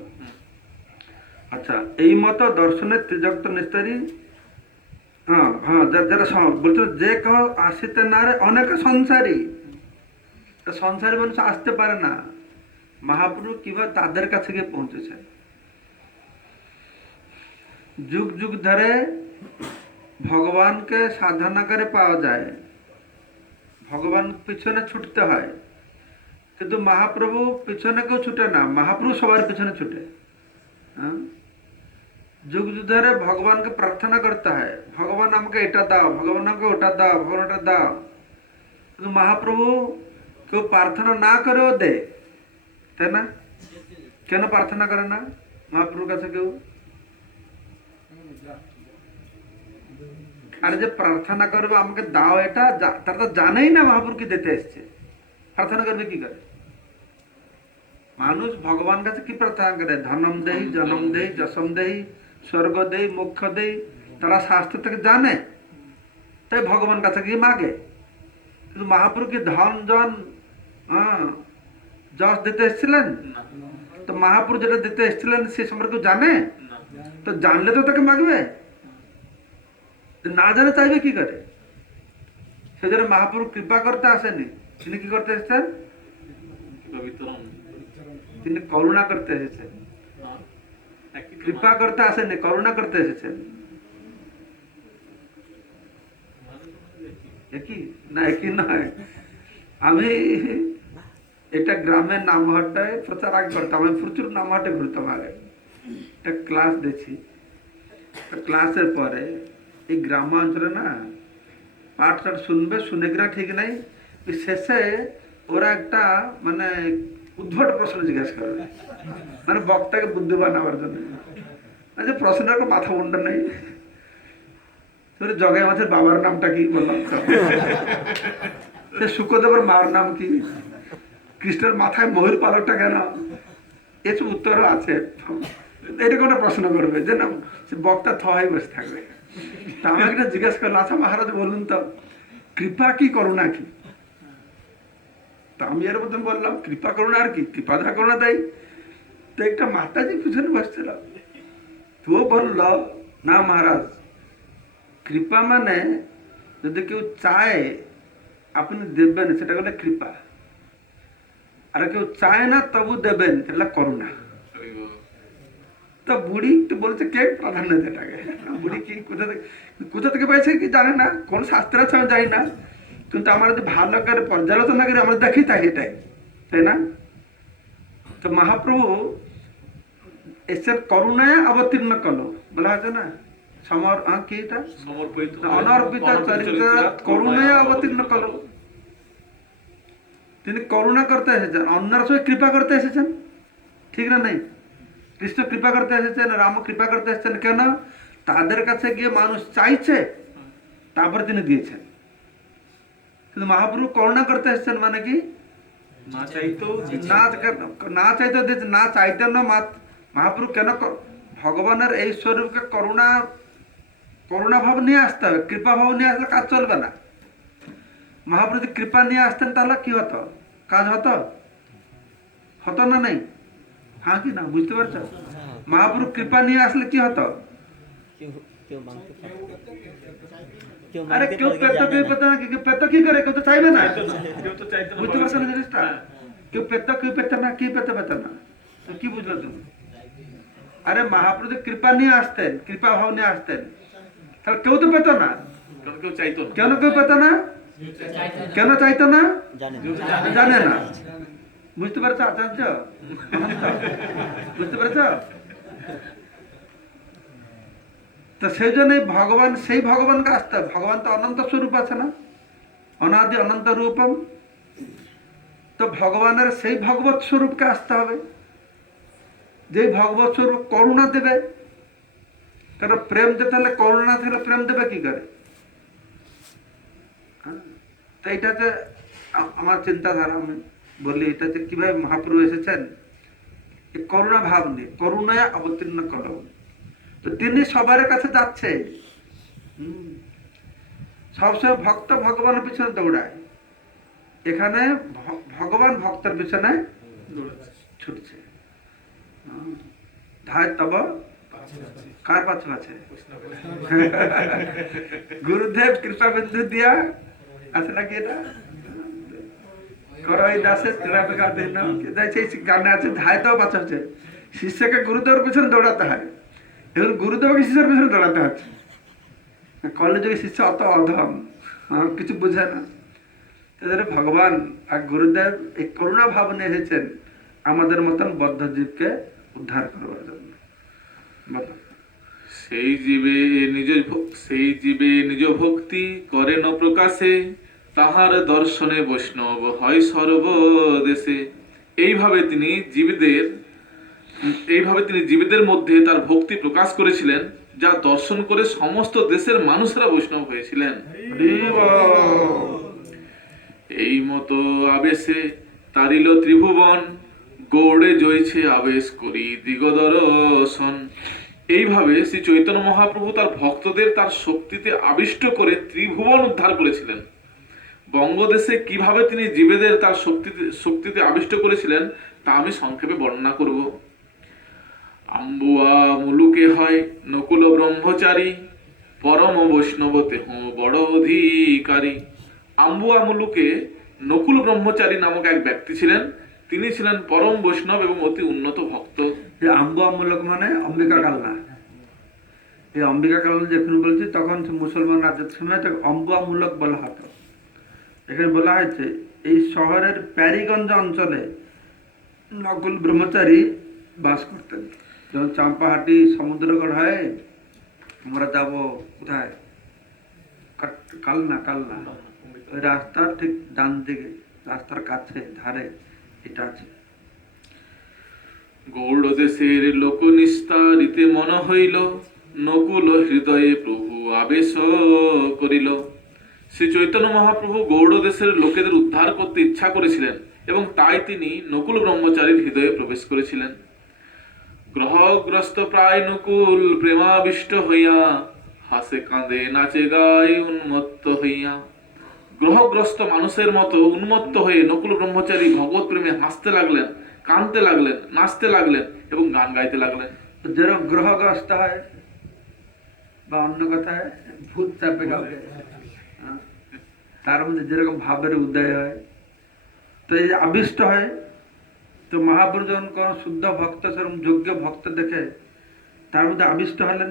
আচ্ছা, এই মতো দর্শনের ত্রিজগত নিস্তারী, যারা বলছিল যে কেউ আসিতে না রে অনেক সংসারী। সংসারী মানুষ আসতে পারে না, মহাপ্রভু কিভাবে তাদের কাছে গিয়ে পৌঁছেছে। যুগ যুগ ধরে ভগবানকে সাধনা করে পাওয়া যায়, ভগবান পিছনে ছুটতে হয়, কিন্তু মহাপ্রভু পিছনে কেউ ছুটে না, মহাপ্রভু সবার পিছনে ছুটে। যুগ যুগ ধরে ভগবানকে প্রার্থনা করতে হয়, ভগবান আমাকে এটা দাও, ভগবান আমাকে ওটা দাও, ভগবান ওটা দাও। কিন্তু মহাপ্রভু কেউ প্রার্থনা না করেও দে, তাই না? কেন প্রার্থনা করে না মহাপ্রভুর কাছে কেউ? আর যে প্রার্থনা করবে আমাকে দাও এটা, তারা তো জানেই না মহাপ্রভু কি দিতে এসছে, প্রার্থনা করবে কি করে? মানুষ ভগবান কাছে কি প্রার্থনা করে? ধনম দেই, জনম দেই, যশম দেই, স্বর্গ দেই, মোক্ষ দেই। তারা শাস্ত্র থেকে জানে, তাই ভগবান কাছে গিয়ে মাগে। কিন্তু মহাপ্রভু কি ধন জন যশ দিতে এসেছিলেন? তো মহাপ্রভু যেটা দিতে এসেছিলেন সে সম্পর্কে জানে? তো জানলে তো তাকে মাগবে, না জানে চাইবে কি করে? সেজন্য মহাপ্রভু কৃপা করতে আসেনি, তিনি কি করতে এসেছেন? তিনি করুণা করতে এসেছেন, কৃপা করতে আসেননি, করুণা করতে এসেছেন। একই না? একই নয়। আমি এটা গ্রামের নামহাটায় প্রচার আগে করতাম, আমি প্রচুর নামহাটে ঘুরতাম আগে, একটা ক্লাস দিচ্ছি। ক্লাসের পরে এই গ্রামাঞ্চলে না পাঠ টাঠ শুনবে, শুনে কিনা ঠিক নাই, শেষে ওরা একটা মানে উদ্ভট প্রশ্ন জিজ্ঞাসা করবে, মানে বক্তাকে বুদ্ধিমান হওয়ার জন্য। আচ্ছা, প্রশ্নের একটা মাথা মুন্ডা নেই। জগাই মাছের বাবার নামটা কি বললাম, শুকদেবের মার নাম কি, কৃষ্ণের মাথায় ময়ূর পালকটা কেন, এসব উত্তরও আছে। এরকম একটা প্রশ্ন করবে যে না, সে বক্তা থয় বসে থাকবে। তা আমাকে একটা জিজ্ঞাসা করলো, আচ্ছা মহারাজ বলুন তো কৃপা কি করুণা কি? তা আমি এর মধ্যে বললাম কৃপা করুণা আর কি, কৃপা যা করুণা তাই। তো একটা মাতাজি পিছনে বসছিল, তো বলল না মহারাজ, কৃপা মানে যদি কেউ চায় আপনি দেবেন সেটা হলে কৃপা, আর কেউ চায় না তবু দেবেন সেটা করুণা। তো বুড়ি একটু বলছে কে প্রাধান্য দেটাকে, বুড়ি কি কোথা থেকে পেয়েছে কি জানে না, কোন শাস্ত্রের সঙ্গে যাই না, কিন্তু আমরা যদি ভালো করে পর্যালোচনা করি আমরা দেখি তাই এটাই, তাই না? তো মহাপ্রভু এসে করুণায় অবতীর্ণ করলো, বলা হয়েছে না অনর্পিত চরিত্র করুণায় অবতীর্ণ করলো। তিনি করুণা করতে এসেছেন, অন্যের সঙ্গে কৃপা করতে এসেছেন, ঠিক না? নেই, কৃষ্ণ কৃপা করতে এসেছেন, রাম কৃপা করতে এসেছেন। কেন? তাদের কাছে গিয়ে মানুষ চাইছে, তারপরে তিনি দিয়েছেন। কিন্তু মহাপ্রভু করুণা করতে এসেছেন মানে কি, না চাইতেও দিয়েছে, না চাইতেন না। মহাপ্রভু কেন? ভগবানের এই স্বরূপকে করুণা ভাব নিয়ে আসতে হবে, কৃপা ভাব নিয়ে আসলে কাজ চলবে না। মহাপ্রভু যদি কৃপা নিয়ে আসতেন তাহলে কি হতো, কাজ হতো না? নেই, হ্যাঁ কি না, বুঝতে পারছো? মহাপ্রভু কৃপা নিয়ে আসলে কি হতো? আরে কেউ পেত কেউ পেত না, কেউ পেত কি করে, কেউ তো চাইবে না। বুঝতে পারছো না জিনিসটা? কেউ পেত কেউ পেত না, কি পেতে পেত না, তো কি বুঝলো তুমি? আরে মহাপ্রভু যে কৃপা নিয়ে আসতেন, কৃপা ভাব নিয়ে আসতেন, তাহলে কেউ তো পেত না। কারণ কেউ চাইতো না। কেন কেউ পেত না? কেন চাইতো না? জানে না। বুঝতে পারছো আচার্য? বুঝতে পারছো? তো সেই জন্যই ভগবান, সেই ভগবানকে আসতে হবে। ভগবান তো অনন্ত স্বরূপ আছে না, অনাদি অনন্ত রূপম। তো ভগবানের সেই ভগবত স্বরূপকে আসতে হবে, যে ভগবত স্বরূপ করুণা দেবে। কারণ প্রেম যেতে হলে করুণা থাকলে প্রেম দেবে কি করে? তো এইটাতে আমার চিন্তাধারা, আমি বলি এটাতে কিভাবে মহাপ্রভু এসেছেন এই করুণা ভাব নিয়ে, করুণায় অবতীর্ণ করো। তো তিনি সবার কাছে যাচ্ছে, সবসময় ভক্ত ভগবানের পিছনে দৌড়ায়, এখানে ভগবান ভক্তের পিছনে ছুটছে। ধায় তব কার পাচ্ছে পাচ্ছে? গুরুদেব কৃপা বিন্দু দিয়া আছে নাকি এটা? করই দাসের কৃপা দিন গানে আছে, ধায় তব পাচ্ছে হচ্ছে শিষ্যকে গুরুদেবের পিছনে দৌড়াতে হয়, এখন গুরুদেবকে শিষ্যের পিছনে দৌড়াতে হচ্ছে। কলেজে শিষ্য অত অধম, কিছু বুঝে না। তাদের ভগবান আর গুরুদেব এই করুণা ভাব নিয়ে এসেছেন আমাদের মতন বদ্ধ জীবকে উদ্ধার করবার জন্য। সেই জীবে নিজ ভক্তি করে ন প্রকাশে, তাহার দর্শনে বৈষ্ণব হয় সর্বদেশে। এইভাবে তিনি জীবদের মধ্যে তার ভক্তি প্রকাশ করেছিলেন, যা দর্শন করে সমস্ত দেশের মানুষেরা বৈষ্ণব হয়েছিলেন। এই মতো আবেশে তারিল ত্রিভুবন, গৌড়ে জয়ছে আবেশ করি দিগদর্শন। এইভাবে শ্রী চৈতন্য মহাপ্রভু তার ভক্তদের তার শক্তিতে আবিষ্ট করে ত্রিভুবন উদ্ধার করেছিলেন। বঙ্গদেশে কিভাবে তিনি জীবেদের তার শক্তিতে আবিষ্ট করেছিলেন তা আমি সংক্ষেপে বর্ণনা করব। আম্বুয়া মুলুকে হয় নকুল ব্রহ্মচারী, পরম বৈষ্ণবতে বড় অধিকারী। আম্বুয়া মুলুকে নকুল ব্রহ্মচারী নামক এক ব্যক্তি ছিলেন। তিনি ছিলেন পরম বৈষ্ণব এবং অতি উন্নত ভক্ত। আম্বুয়া মুলক মানে অম্বিকা কালনা। এই অম্বিকা কালনা যখন বলছি তখন মুসলমান রাজ্যের সময় অম্বুয়া মূলক বলা হতো। এখানে বলা হয়েছে এই শহরের প্যারিগঞ্জ অঞ্চলে নকুল ব্রহ্মচারী বাস করতেন। যখন চাম্পাহাটি সমুদ্রগড় হয়, আমরা যাব কোথায়, কালনা, কালনা ওই রাস্তার ঠিক ডান দিকে, রাস্তার কাছে ধারে এটা আছে। গৌড় দেশের লোক নিস্তারিতে মন হইল, নকুল হৃদয়ে প্রভু আবেশ করিল। শ্রী চৈতন্য মহাপ্রভু গৌড় দেশের লোকেদের উদ্ধার করতে ইচ্ছা করেছিলেন এবং তাই তিনি নকুল ব্রহ্মচারীর হৃদয়ে প্রবেশ করেছিলেন। গ্রহগ্রস্ত প্রায় নকুল প্রেমাবিষ্ট হইয়া, হাসে কাঁদে নাচে গায় উন্মত্ত হইয়া। গ্রহগ্রস্ত মানুষের মতো উন্মত্ত হয়ে নকুল ব্রহ্মচারী ভগবত প্রেমে হাসতে লাগলেন, কাঁদতে লাগলেন, নাচতে লাগলেন এবং গান গাইতে লাগলেন। যেরকম গ্রহগ্রস্ত হয় বা অন্য কথায় ভূত চাপে কাউকে, তার মধ্যে যেরকম ভাবের উদয় হয়, তো এই আবিষ্ট হয়। তো মহাপ্রভু যখন কোন শুদ্ধ ভক্ত, সেরকম যোগ্য ভক্ত দেখে তার মধ্যে আবিষ্ট হলেন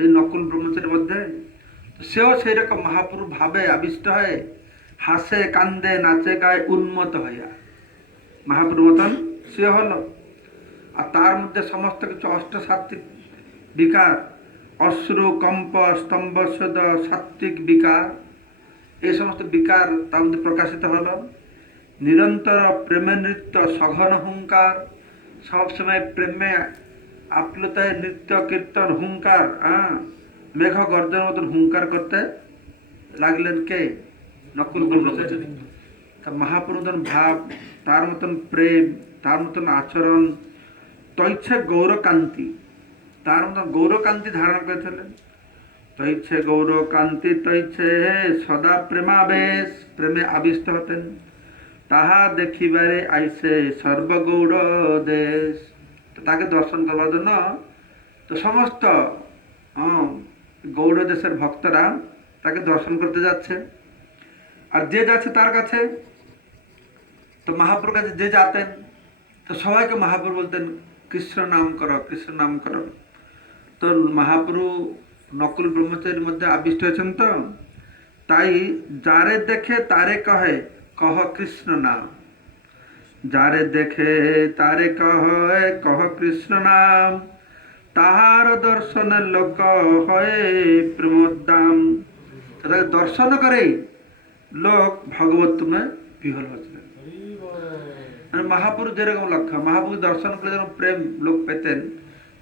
এই নকুল ব্রহ্মচারীর মধ্যে, তো সেও সেই রকম মহাপ্রভু ভাবে আবিষ্ট হয়, হাসে কান্দে নাচে গায়ে উন্মত হইয়া মহাপ্রভু মতন সে হলো। আর তার মধ্যে সমস্ত কিছু অষ্টসাত্ত্বিক বিকার, অশ্রু কম্প স্তম্ভ সদ সাত্ত্বিক বিকার, এই সমস্ত বিকার তার মধ্যে প্রকাশিত হলো। নিরন্তর প্রেমে নৃত্য সঘন হুঙ্কার, সবসময় প্রেমে আপ্লুতায় নৃত্য কীর্তন হুঙ্কার, মেঘ গর্জনের মতন হুঙ্কার করতে লাগলেন কে? নকুল ব্রহ্মচারী। তা মহাপ্রভুর ভাব, তার মতন প্রেম, তার মতন আচরণ, তৈচ্ছে গৌরকান্তি, তার মতন গৌরকান্তি ধারণ করেছিলেন। তৈচ্ছে গৌরকান্তি তৈচ্ছে সদা প্রেমাবেশ, প্রেমে আবিষ্ট হতেন। তাহা দেখিবারে আইসে সর্বগৌড় দেশ, তাকে দর্শন করবার জন্য তো সমস্ত গৌড় দেশের ভক্তরা তাকে দর্শন করতে যাচ্ছে, আর যে যাচ্ছে তার কাছে, তো মহাপ্রভুর কাছে যে যাতেন তো সবাইকে মহাপ্রভু বলতেন কৃষ্ণ নাম করো, কৃষ্ণ নাম করো। তো মহাপ্রভু নকুল ব্রহ্মচারীর মধ্যে আবিষ্ট হয়েছেন, তো তাই যারে দেখে তারে কহে কহ কৃষ্ণ নাম, যারে দেখে তারে কহে কহ কৃষ্ণ নাম, তাহার দর্শনের লোক হয় প্রেমোদ্দাম। তাকে দর্শন করেই লোক ভগবত তুমি বিহল হচ্ছিলেন। মানে মহাপুরু যেরকম লক্ষ্য, মহাপুরু দর্শন করে যেরকম প্রেম লোক পেতেন,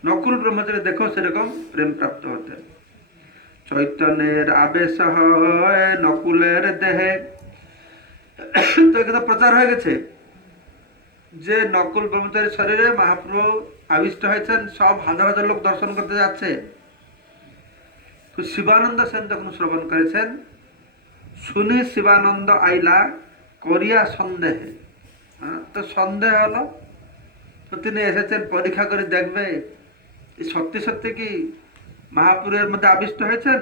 নকুল ব্রহ্মচারী দেখো সেরকম প্রেম প্রাপ্ত হতেন। চৈতন্যের আবেশ হয় নকুলের দেহে। তো এখানে প্রচার হয়ে গেছে যে নকুল ব্রহ্মচারীর শরীরে মহাপ্রভু আবিষ্ট হয়েছেন, সব হাজার হাজার লোক দর্শন করতে যাচ্ছে। তো শিবানন্দ সেন তখন শ্রবণ করেছেন, শুনি শিবানন্দ আইলা করিয়া সন্দেহে। তো সন্দেহ হলো, তো তিনি এসেছেন পরীক্ষা করে দেখবে সত্যি সত্যি কি মহাপুরের মধ্যে আবিষ্ট হয়েছেন।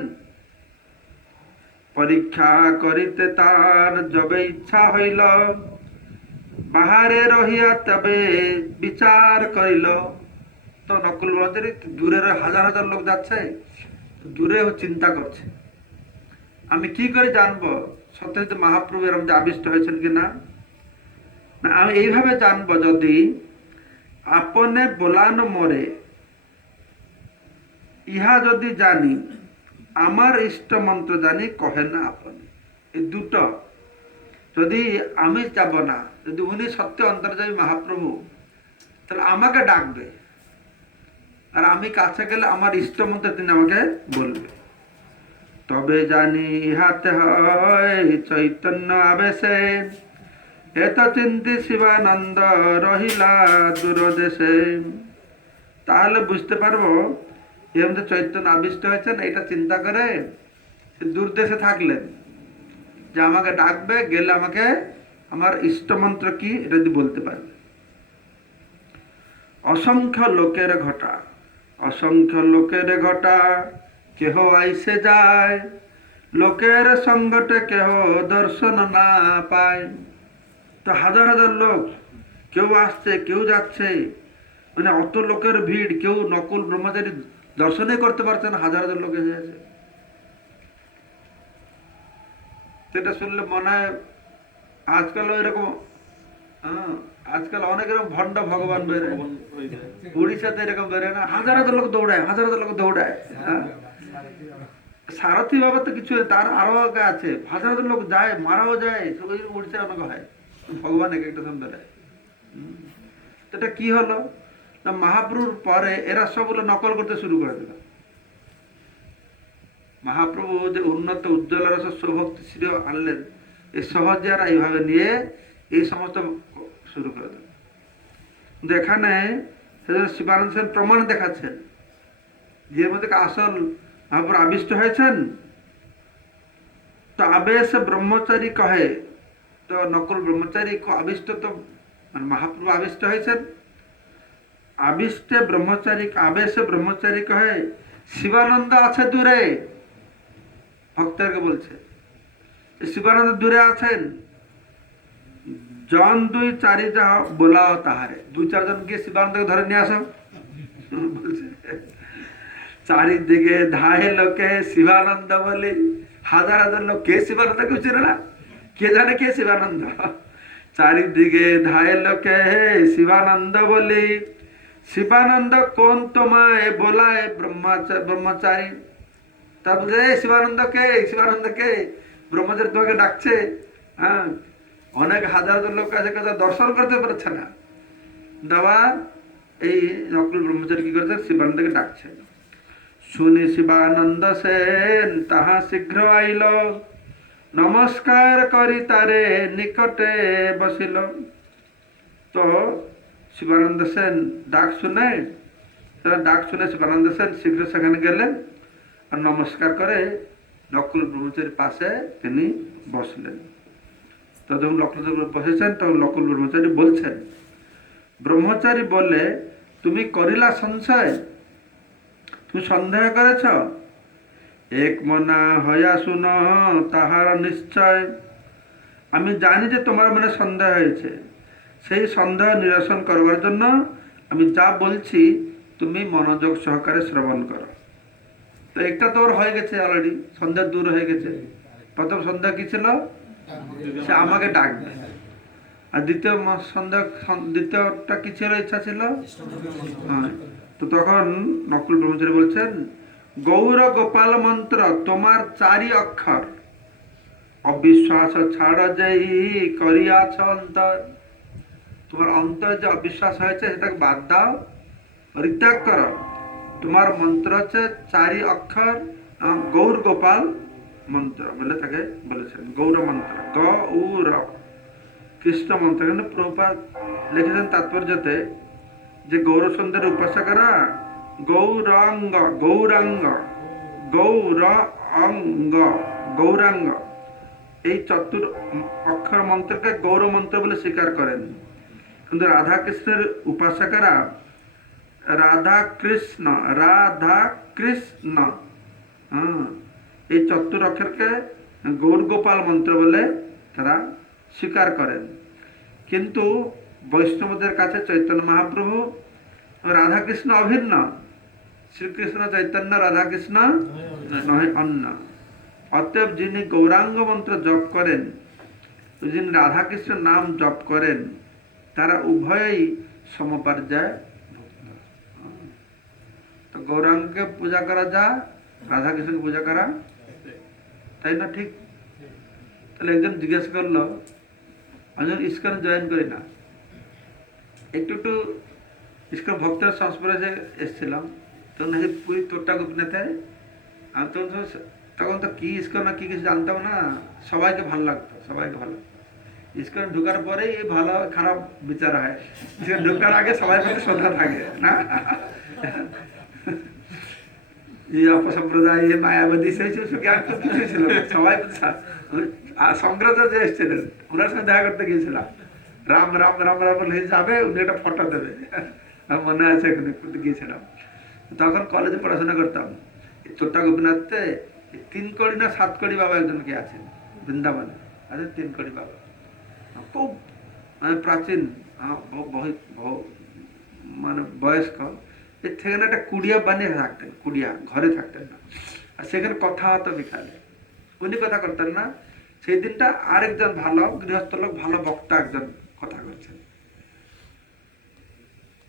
পরীক্ষা করিতে তার যবে ইচ্ছা হইল, বাহারে রহিয়া তবে বিচার করিল। তো নকুল ব্রহ্মচারী দূরের হাজার হাজার লোক যাচ্ছে, দূরে চিন্তা করছে আমি কি করে জানবো সত্যি মহাপ্রভু এর মধ্যে আবিষ্ট হয়েছেন কিনা। না, আমি এইভাবে জানবো যদি আপনে বলানো মরে ইহা যদি জানি, আমার ইষ্ট মন্ত্র জানি কহে না আপনি। এই দুটো যদি আমি যাব না, যদি উনি সত্য অন্তর্যামী মহাপ্রভু, তাহলে আমাকে ডাকবে, আর আমি কাছে গেলে আমার ইষ্ট মন্ত্র তিনি আমাকে বলবে। তবে জানি ইহাতে হয় চৈতন্য আবেশে, এত চিন্তি শিবানন্দ রহিলা দূরদেশে। তাহলে বুঝতে পারবো এর মধ্যে চৈতন্য আবিষ্ট হয়েছেন, এটা চিন্তা করে দূর দেশে থাকলেন, যে আমাকে ডাকবে, গেলে আমাকে আমার ইষ্টমন্ত্র কি এটা যদি বলতে পারবে। অসংখ্য লোকের ঘটা, অসংখ্য লোকের ঘটা, কেহ আইসে যায়, লোকের সঙ্গটে কেহ দর্শন না পায়। তো হাজার হাজার লোক, কেউ আসছে কেউ যাচ্ছে, মানে অত লোকের ভিড়, কেউ নকুল ব্রহ্মচারী দর্শনই করতে পারছে না, হাজার হাজার লোক এসে আছে। সেটা শুনলে মনে হয় আজকাল এরকম, আজকাল অনেক এরকম ভণ্ড ভগবান বেরোয়, উড়িষ্যাতে এরকম বেরোয় না, হাজার হাজার লোক দৌড়ায়, হাজার হাজার লোক দৌড়ায়। সারথি বাবা তো কিছু, তার আরো আগে আছে, হাজার হাজার লোক যায়, মারাও যায়, উড়িষ্যায় অনেক হয়, ভগবান এক একটা সময় বেরোয়। এটা কি হলো না, মহাপ্রভুর পরে এরা সবগুলো নকল করতে শুরু করে দিল। মহাপ্রভু যে উন্নত উজ্জ্বল রস সৌভক্তি শ্রী আনলেন, এই সহজেরা এইভাবে নিয়ে এই সমস্ত শুরু করে দিল। এখানে শিবানন্দ সেন প্রমাণ দেখাচ্ছেন যে মধ্যে আসল মহাপ্রভু আবিষ্ট হয়েছেন। তো আবেশ ব্রহ্মচারী কহে, তো নকল ব্রহ্মচারী আবিষ্ট, তো মানে মহাপ্রভু আবিষ্ট হয়েছেন। আবিষ্টে ব্রহ্মচারী, আবেশে ব্রহ্মচারী কহে শিবানন্দ আছে দূরে, ভক্তকে বলছে শিবানন্দ দূরে আছেন, জন দুই চারি যাও বোলাও তাহারে। দুই চারজন গিয়ে শিবানন্দকে ধরে নিয়ে আসো বলছে। চারিদিকে ধায়ে লোকে শিবানন্দ বলি, হাজার হাজার লোক, কে শিবানন্দ কেউ চিনে না, কে জানে কে শিবানন্দ। চারিদিকে ধায়ে লোকে শিবানন্দ বলি, শিবানন্দ কোন তোমায় বোলায় ব্রহ্মচারী। তা বলছে শিবানন্দ কে, শিবানন্দ কে, ব্রহ্মচারী তোমাকে ডাকছে। হ্যাঁ, অনেক হাজার হাজার লোক আছে, কথা দর্শন করতে পারছে না। দাবা এই নকুল ব্রহ্মচারী কি করেছে, শিবানন্দকে ডাকছে। শুনি শিবানন্দ সেন তাহা শীঘ্র আইল, নমস্কার করি তারে নিকটে বসিল। তো শিবানন্দ সেন ডাক শুনে, শিবানন্দ সেন শীঘ্র সেখানে গেলেন, আর নমস্কার করে নকুল ব্রহ্মচারীর পাশে তিনি বসলেন। তো যখন নকুল বসেছেন তখন নকুল ব্রহ্মচারী বলছেন, ব্রহ্মচারী বলে তুমি করিলা সংশয়, তুমি সন্দেহ করেছ, এক মনা হইয়া শুন তাহার নিশ্চয়। আমি জানি যে তোমার মনে সন্দেহ হয়েছে, সেই সন্দেহ নিরসন করবার জন্য আমি যা বলছি তুমি মনোযোগ সহকারে শ্রবণ করো। তো একটা তোর হয়ে গেছে অলরেডি, সন্দেহ দূর হয়ে গেছে। প্রথম সন্দেহ কি ছিল? সে আমাকে ডাকবে। আর দ্বিতীয়টা কি ছিল? ইচ্ছা ছিল। হ্যাঁ, তো তখন নকুল ব্রহ্মচারী বলছেন, গৌর গোপাল মন্ত্র তোমার 4 অক্ষর, অবিশ্বাস ছাড় যেই করিয়াছ অন্তর। তোমার অন্তর যে অবিশ্বাস হয়েছে সেটাকে বাদ দাও, পরিত্যাগ করো। তোমার মন্ত্র হচ্ছে 4 অক্ষর, গৌর গোপাল মন্ত্র বলে তাকে বলেছেন। গৌর মন্ত্র, গৌর কৃষ্ণ মন্ত্র। কিন্তু প্রভুপাদ লিখেছেন তাৎপর্যতে যে গৌর সুন্দরের উপাসকেরা গৌরাঙ্গ, গৌরাঙ্গ, গৌর অঙ্গ, গৌরাঙ্গ, এই চতুর অক্ষর মন্ত্রকে গৌর মন্ত্র বলে স্বীকার করেন। কিন্তু রাধা কৃষ্ণের উপাসকেরা রাধা কৃষ্ণ, রাধা কৃষ্ণ, এই চতুর অক্ষরকে গৌর গোপাল মন্ত্র বলে তারা স্বীকার করেন। কিন্তু বৈষ্ণবদের কাছে চৈতন্য মহাপ্রভু রাধাকৃষ্ণ অভিন্ন। শ্রীকৃষ্ণ চৈতন্য রাধাকৃষ্ণ নয় অন্য। অতএব যিনি গৌরাঙ্গ মন্ত্র জপ করেন, যিনি রাধাকৃষ্ণ নাম জপ করেন, তারা উভয়ই সমপর্যায়। তো গৌরাঙ্গকে পূজা করা যায়, রাধাকৃষ্ণকে পূজা করা, তাই না? ঠিক। তাহলে একজন জিজ্ঞেস করলো, আমি ইস্কন জয়েন করি না, একটু একটু ইস্কন ভক্তের সংস্পর্শে এসেছিলাম, তখন পুরী তোরটা গোপীনাথে। আমি তখন তো কি ইস্কন না কি কিছু জানতাম না, সবাইকে ভালো লাগতো, সবাইকে ভালো লাগতো। ইস্কন ঢুকার পরেই ভালো খারাপ বিচার হয়, ঢুকার আগে সবাই প্রতি শ্রদ্ধা থাকে না। এই অপসম্প্রদায়, মায়াবাদী, সেই কিছু ছিল সবাই। আর শঙ্করাচার্য যে এসেছিলেন, ওনার সঙ্গে দেখা করতে গিয়েছিলাম। রাম রাম রাম রাম বলে যাবে, উনি একটা ফটো দেবে, আমার মনে আছে, এখানে গিয়েছিলাম। তখন কলেজে পড়াশোনা করতাম। চোট্টা গোপীনাথে 3 কোটি না 7 কোটি বাবা একজনকে আছেন বৃন্দাবনে, আছে 3 কোটি বাবা, খুব মানে প্রাচীন, মানে বয়স্ক। এর থেকে না একটা কুড়িয়া বানিয়ে থাকতেন, কুড়িয়া ঘরে থাকতেন না, আর সেখানে কথা হতো বিকালে, উনি কথা করতেন না। সেই দিনটা আরেকজন ভালো গৃহস্থ লোক, ভালো বক্তা একজন কথা করছেন।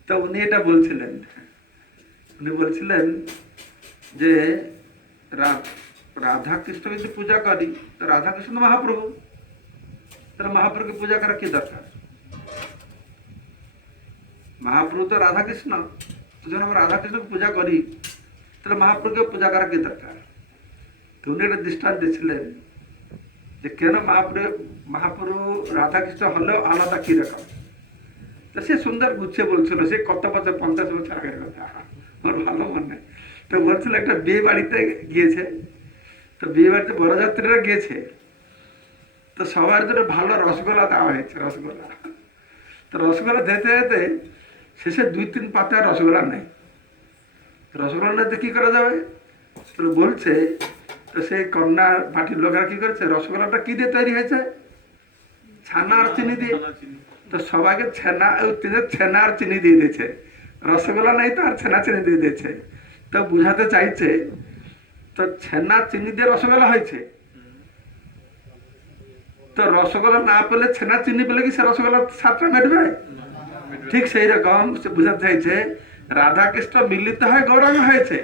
তো উনি এটা বলছিলেন, উনি বলছিলেন যে রাধা কৃষ্ণ যদি পূজা করি, তো রাধা কৃষ্ণ মহাপ্রভু, তাহলে মহাপ্রভুকে পূজা করা কি দরকার? মহাপ্রভু তো রাধা কৃষ্ণ, যখন আমরা রাধা কৃষ্ণকে পূজা করি, তাহলে মহাপ্রভুকে পূজা করা কি দরকার? তো উনি একটা দৃষ্টান্ত দিয়েছিলেন যে কেন মহাপ্রভু রাধা কৃষ্ণ হলেও আলাদা কি রকম। তো সে সুন্দর গুছিয়ে বলছিল, সে কত বছর, 50 বছর আগের কথা, আমার ভালো মনে। তো বলছিল একটা বিয়ে বাড়িতে গিয়েছে, তো বিয়ে বাড়িতে বরযাত্রীরা গিয়েছে, তো সবার জন্য ভালো রসগোল্লা দেওয়া হয়েছে, রসগোল্লা। তো রসগোল্লা যেতে যেতে শেষে 2-3 পাতা রসগোল্লা নেই। রসগোল্লা নিতে কি করা যাবে? তো বলছে, তো সেই কন্যা পার্টির লোকেরা কি করেছে, রসগোল্লাটা কি দিয়ে তৈরি হয়েছে? ছানা আর চিনি দিয়ে। তো সবাইকে ছানা আর চিনি দিয়ে দিয়েছে, রসগোল্লা নেই তো, আর ছানা চিনি দিয়ে দিয়েছে। তো বুঝাতে চাইছে, তো ছানা চিনি দিয়ে রসগোল্লা হয়েছে, তো রসগোল্লা না পেলে ছানা চিনি পেলে কি সে রসগোল্লার স্বাদটা মেটবে? ঠিক সেই রকম সে বুঝাতে চাইছে, রাধা কৃষ্ণ মিলিত হয় গৌরাঙ্গ হয়েছে,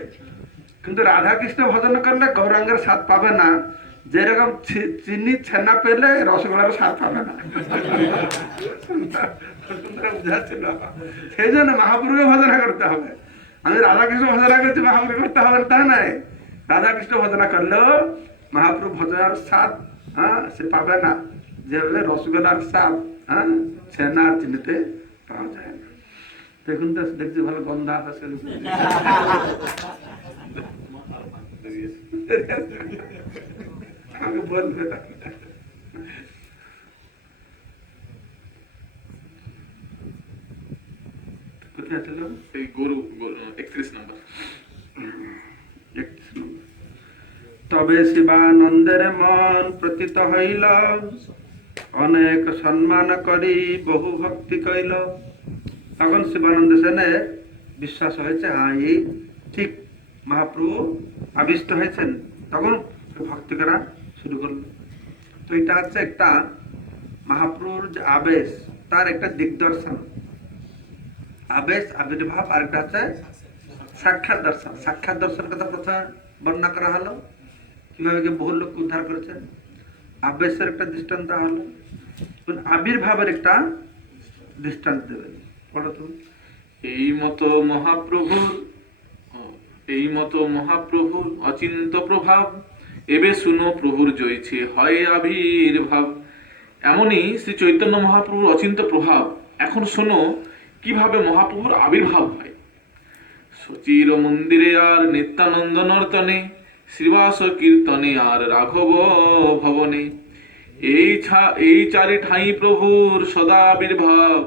কিন্তু রাধা কৃষ্ণ ভজন করলে গৌরাঙ্গের স্বাদ পাবে না, যেরকম চিনি ছানা পেলে রসগোল্লার স্বাদ পাবে না। বুঝাচ্ছিল, সেই জন্য মহাপ্রভুকে ভজনা করতে হবে। আমি রাধাকৃষ্ণ ভজনা করছি, মহাপ্রভু করতে হবে তা নাই। রাধাকৃষ্ণ ভজনা করলেও মহাপ্রভু ভজনার স্বাদ সে পাবে না, যেভাবে রসগোল্লার স্বাদ ছানা আর চিনিতে পাওয়া যায় না। দেখুন তো, দেখছি ভালো গন্ধ আসা আমাকে বলবে। কোথায় ছিল? এই গরু 31 নম্বর। 31 নম্বর। তবে শিবানন্দের মন প্রতীত হইল, অনেক সম্মান করি বহু ভক্তি কইল। তখন শিবানন্দ সেনে বিশ্বাস হয়েছে, হ্যাঁ এই ঠিক মহাপ্রভু আবিষ্ট হয়েছেন। তখন ভক্তি করা শুরু করলো। তো এটা হচ্ছে একটা মহাপ্রভুর যে আবেশ, তার একটা দিগদর্শন। আবেশ, আবির্ভাব, আর একটা হচ্ছে সাক্ষাৎ দর্শন। সাক্ষাৎ দর্শন কথা প্রথমে বর্ণনা করা হলো, কিভাবে কি বহু লোক উদ্ধার করেছেন। আবেশের একটা দৃষ্টান্ত হলো, আবির্ভাবের একটা দৃষ্টান্ত দেবেন। পড়ো তুমি। এই মতো মহাপ্রভুর অচিন্ত প্রভাব, এবে শুনো প্রভুর জয়ছে হয় আবির্ভাব। এমনই শ্রী চৈতন্য মহাপ্রভুর অচিন্ত প্রভাব, এখন শোনো কিভাবে মহাপ্রভুর আবির্ভাব হয়। সচির মন্দিরে আর নিত্যানন্দ নর্তনে, শ্রীবাস কীর্তনে আর রাঘব ভবনে, এই চারি ঠাঁই প্রভুর সদা আবির্ভাব,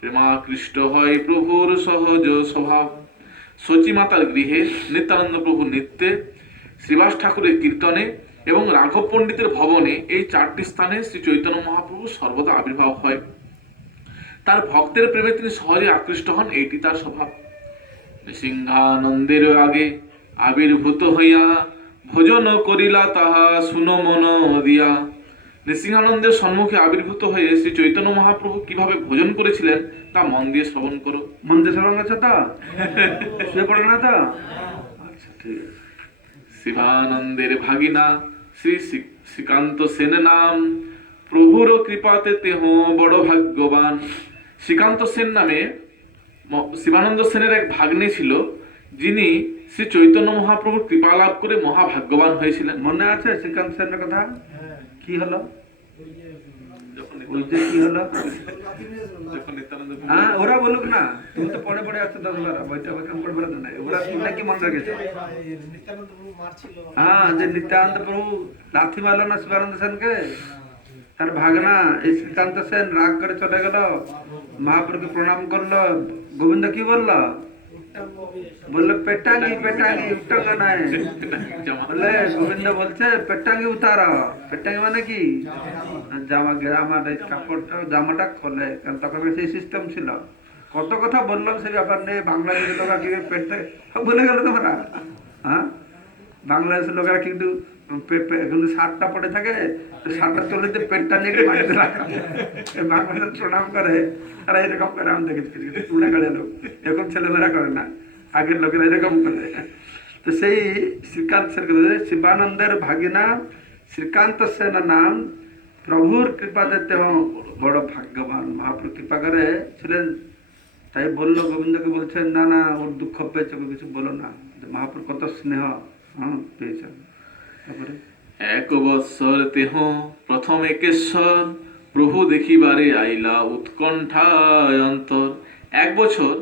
প্রেমাকৃষ্ট হয় প্রভুর সহজ স্বভাব। সচী মাতার গৃহে, নিত্যানন্দ প্রভুর নৃত্যে, শ্রীবাস ঠাকুরের কীর্তনে এবং রাঘব পণ্ডিতের ভবনে, এই চারটি স্থানে শ্রী চৈতন্য মহাপ্রভু সর্বদা আবির্ভাব হয়। তার ভক্তের প্রেমে তিনি সহজে আকৃষ্ট হন, এইটি তার স্বভাব। সিংহানন্দের আগে আবির্ভূত হইয়া, ভোজন করিলা তাহা শুনো মন দিয়া। নৃসিংহানন্দের সম্মুখে আবির্ভূত হয়ে শ্রী চৈতন্য মহাপ্রভু কিভাবে ভোজন করেছিলেন তা মন দিয়ে শ্রবণ করো। মন দিয়ে শ্রবণ করছো তো? শুয়ে পড়ে না তো? আচ্ছা, ঠিক আছে। শিবানন্দের ভাগিনা শ্রী শ্রীকান্ত সেন নাম, প্রভুর কৃপাতে তেহ বড় ভাগ্যবান। শ্রীকান্ত সেন নামে শিবানন্দ সেনের এক ভাগ্নে ছিল, যিনি শ্রী চৈতন্য মহাপ্রভুর কৃপা লাভ করে মহাভাগ্যবান হয়েছিলেন। মনে আছে শ্রীকান্ত সেনের কথা? কি হলো? ওই যে কি হলো? হ্যাঁ, ওরা বলুক না, তুমি তো পড়ে পড়ে আসছো 10 বার, বইটা বইটা পড়ে পড়ে না, ওরা তোমরা কি মনে রেখেছো? হ্যাঁ, যে নিত্যানন্দ প্রভু লাথি মারলো না শিবানন্দ সেনকে, তার ভাগনা এই শ্রীকান্ত সেন রাগ করে চলে গেল, মহাপ্রভুকে প্রণাম করলো। গোবিন্দ কি বললো? বললো পেটাঙ্গি পেটাঙ্গি, উত্তঙ্গা নাই। বলে গোবিন্দ বলছে পেটাঙ্গি উতারা। পেটাঙ্গি মানে কি? জামা, আমার এই কাপড়টা, জামাটা খোলে। কারণ তখন সেই সিস্টেম ছিল। কত কথা বললাম সেই ব্যাপার নেই। বাংলাদেশের লোকেরা কি পেটে বলে গেল তোমরা? হ্যাঁ, বাংলাদেশের লোকেরা কিন্তু কিন্তু শার্টটা পড়ে থাকে, শার্টটা তুলে দিয়ে পেটটা নিয়ে বাড়িতে রাখে। বাংলাদেশ প্রণাম করে, তারা এরকম করে। আমি দেখেছি উড়ে গেলে লোক, এখন ছেলেমেয়েরা করে না, আগের লোকেরা এরকম করে। তো সেই শ্রীকান্ত সেন, শিবানন্দের ভাগিনা শ্রীকান্ত সেন নাম, প্রভুর কৃপা দিতে বড় ভাগ্যবান। মহাপ্রভু কৃপা করে ছিলেন, তাই বললো গোবিন্দকে, বলছেন না না, ওর দুঃখ পেয়েছে, কিছু বলো না, মহাপ্রভু কত স্নেহ পেয়েছেন। তারপরে এক বৎসর তেহ প্রথম একেশ্বর, প্রভু দেখিবারে আইলা উৎকণ্ঠায় অন্তর। 1 বছর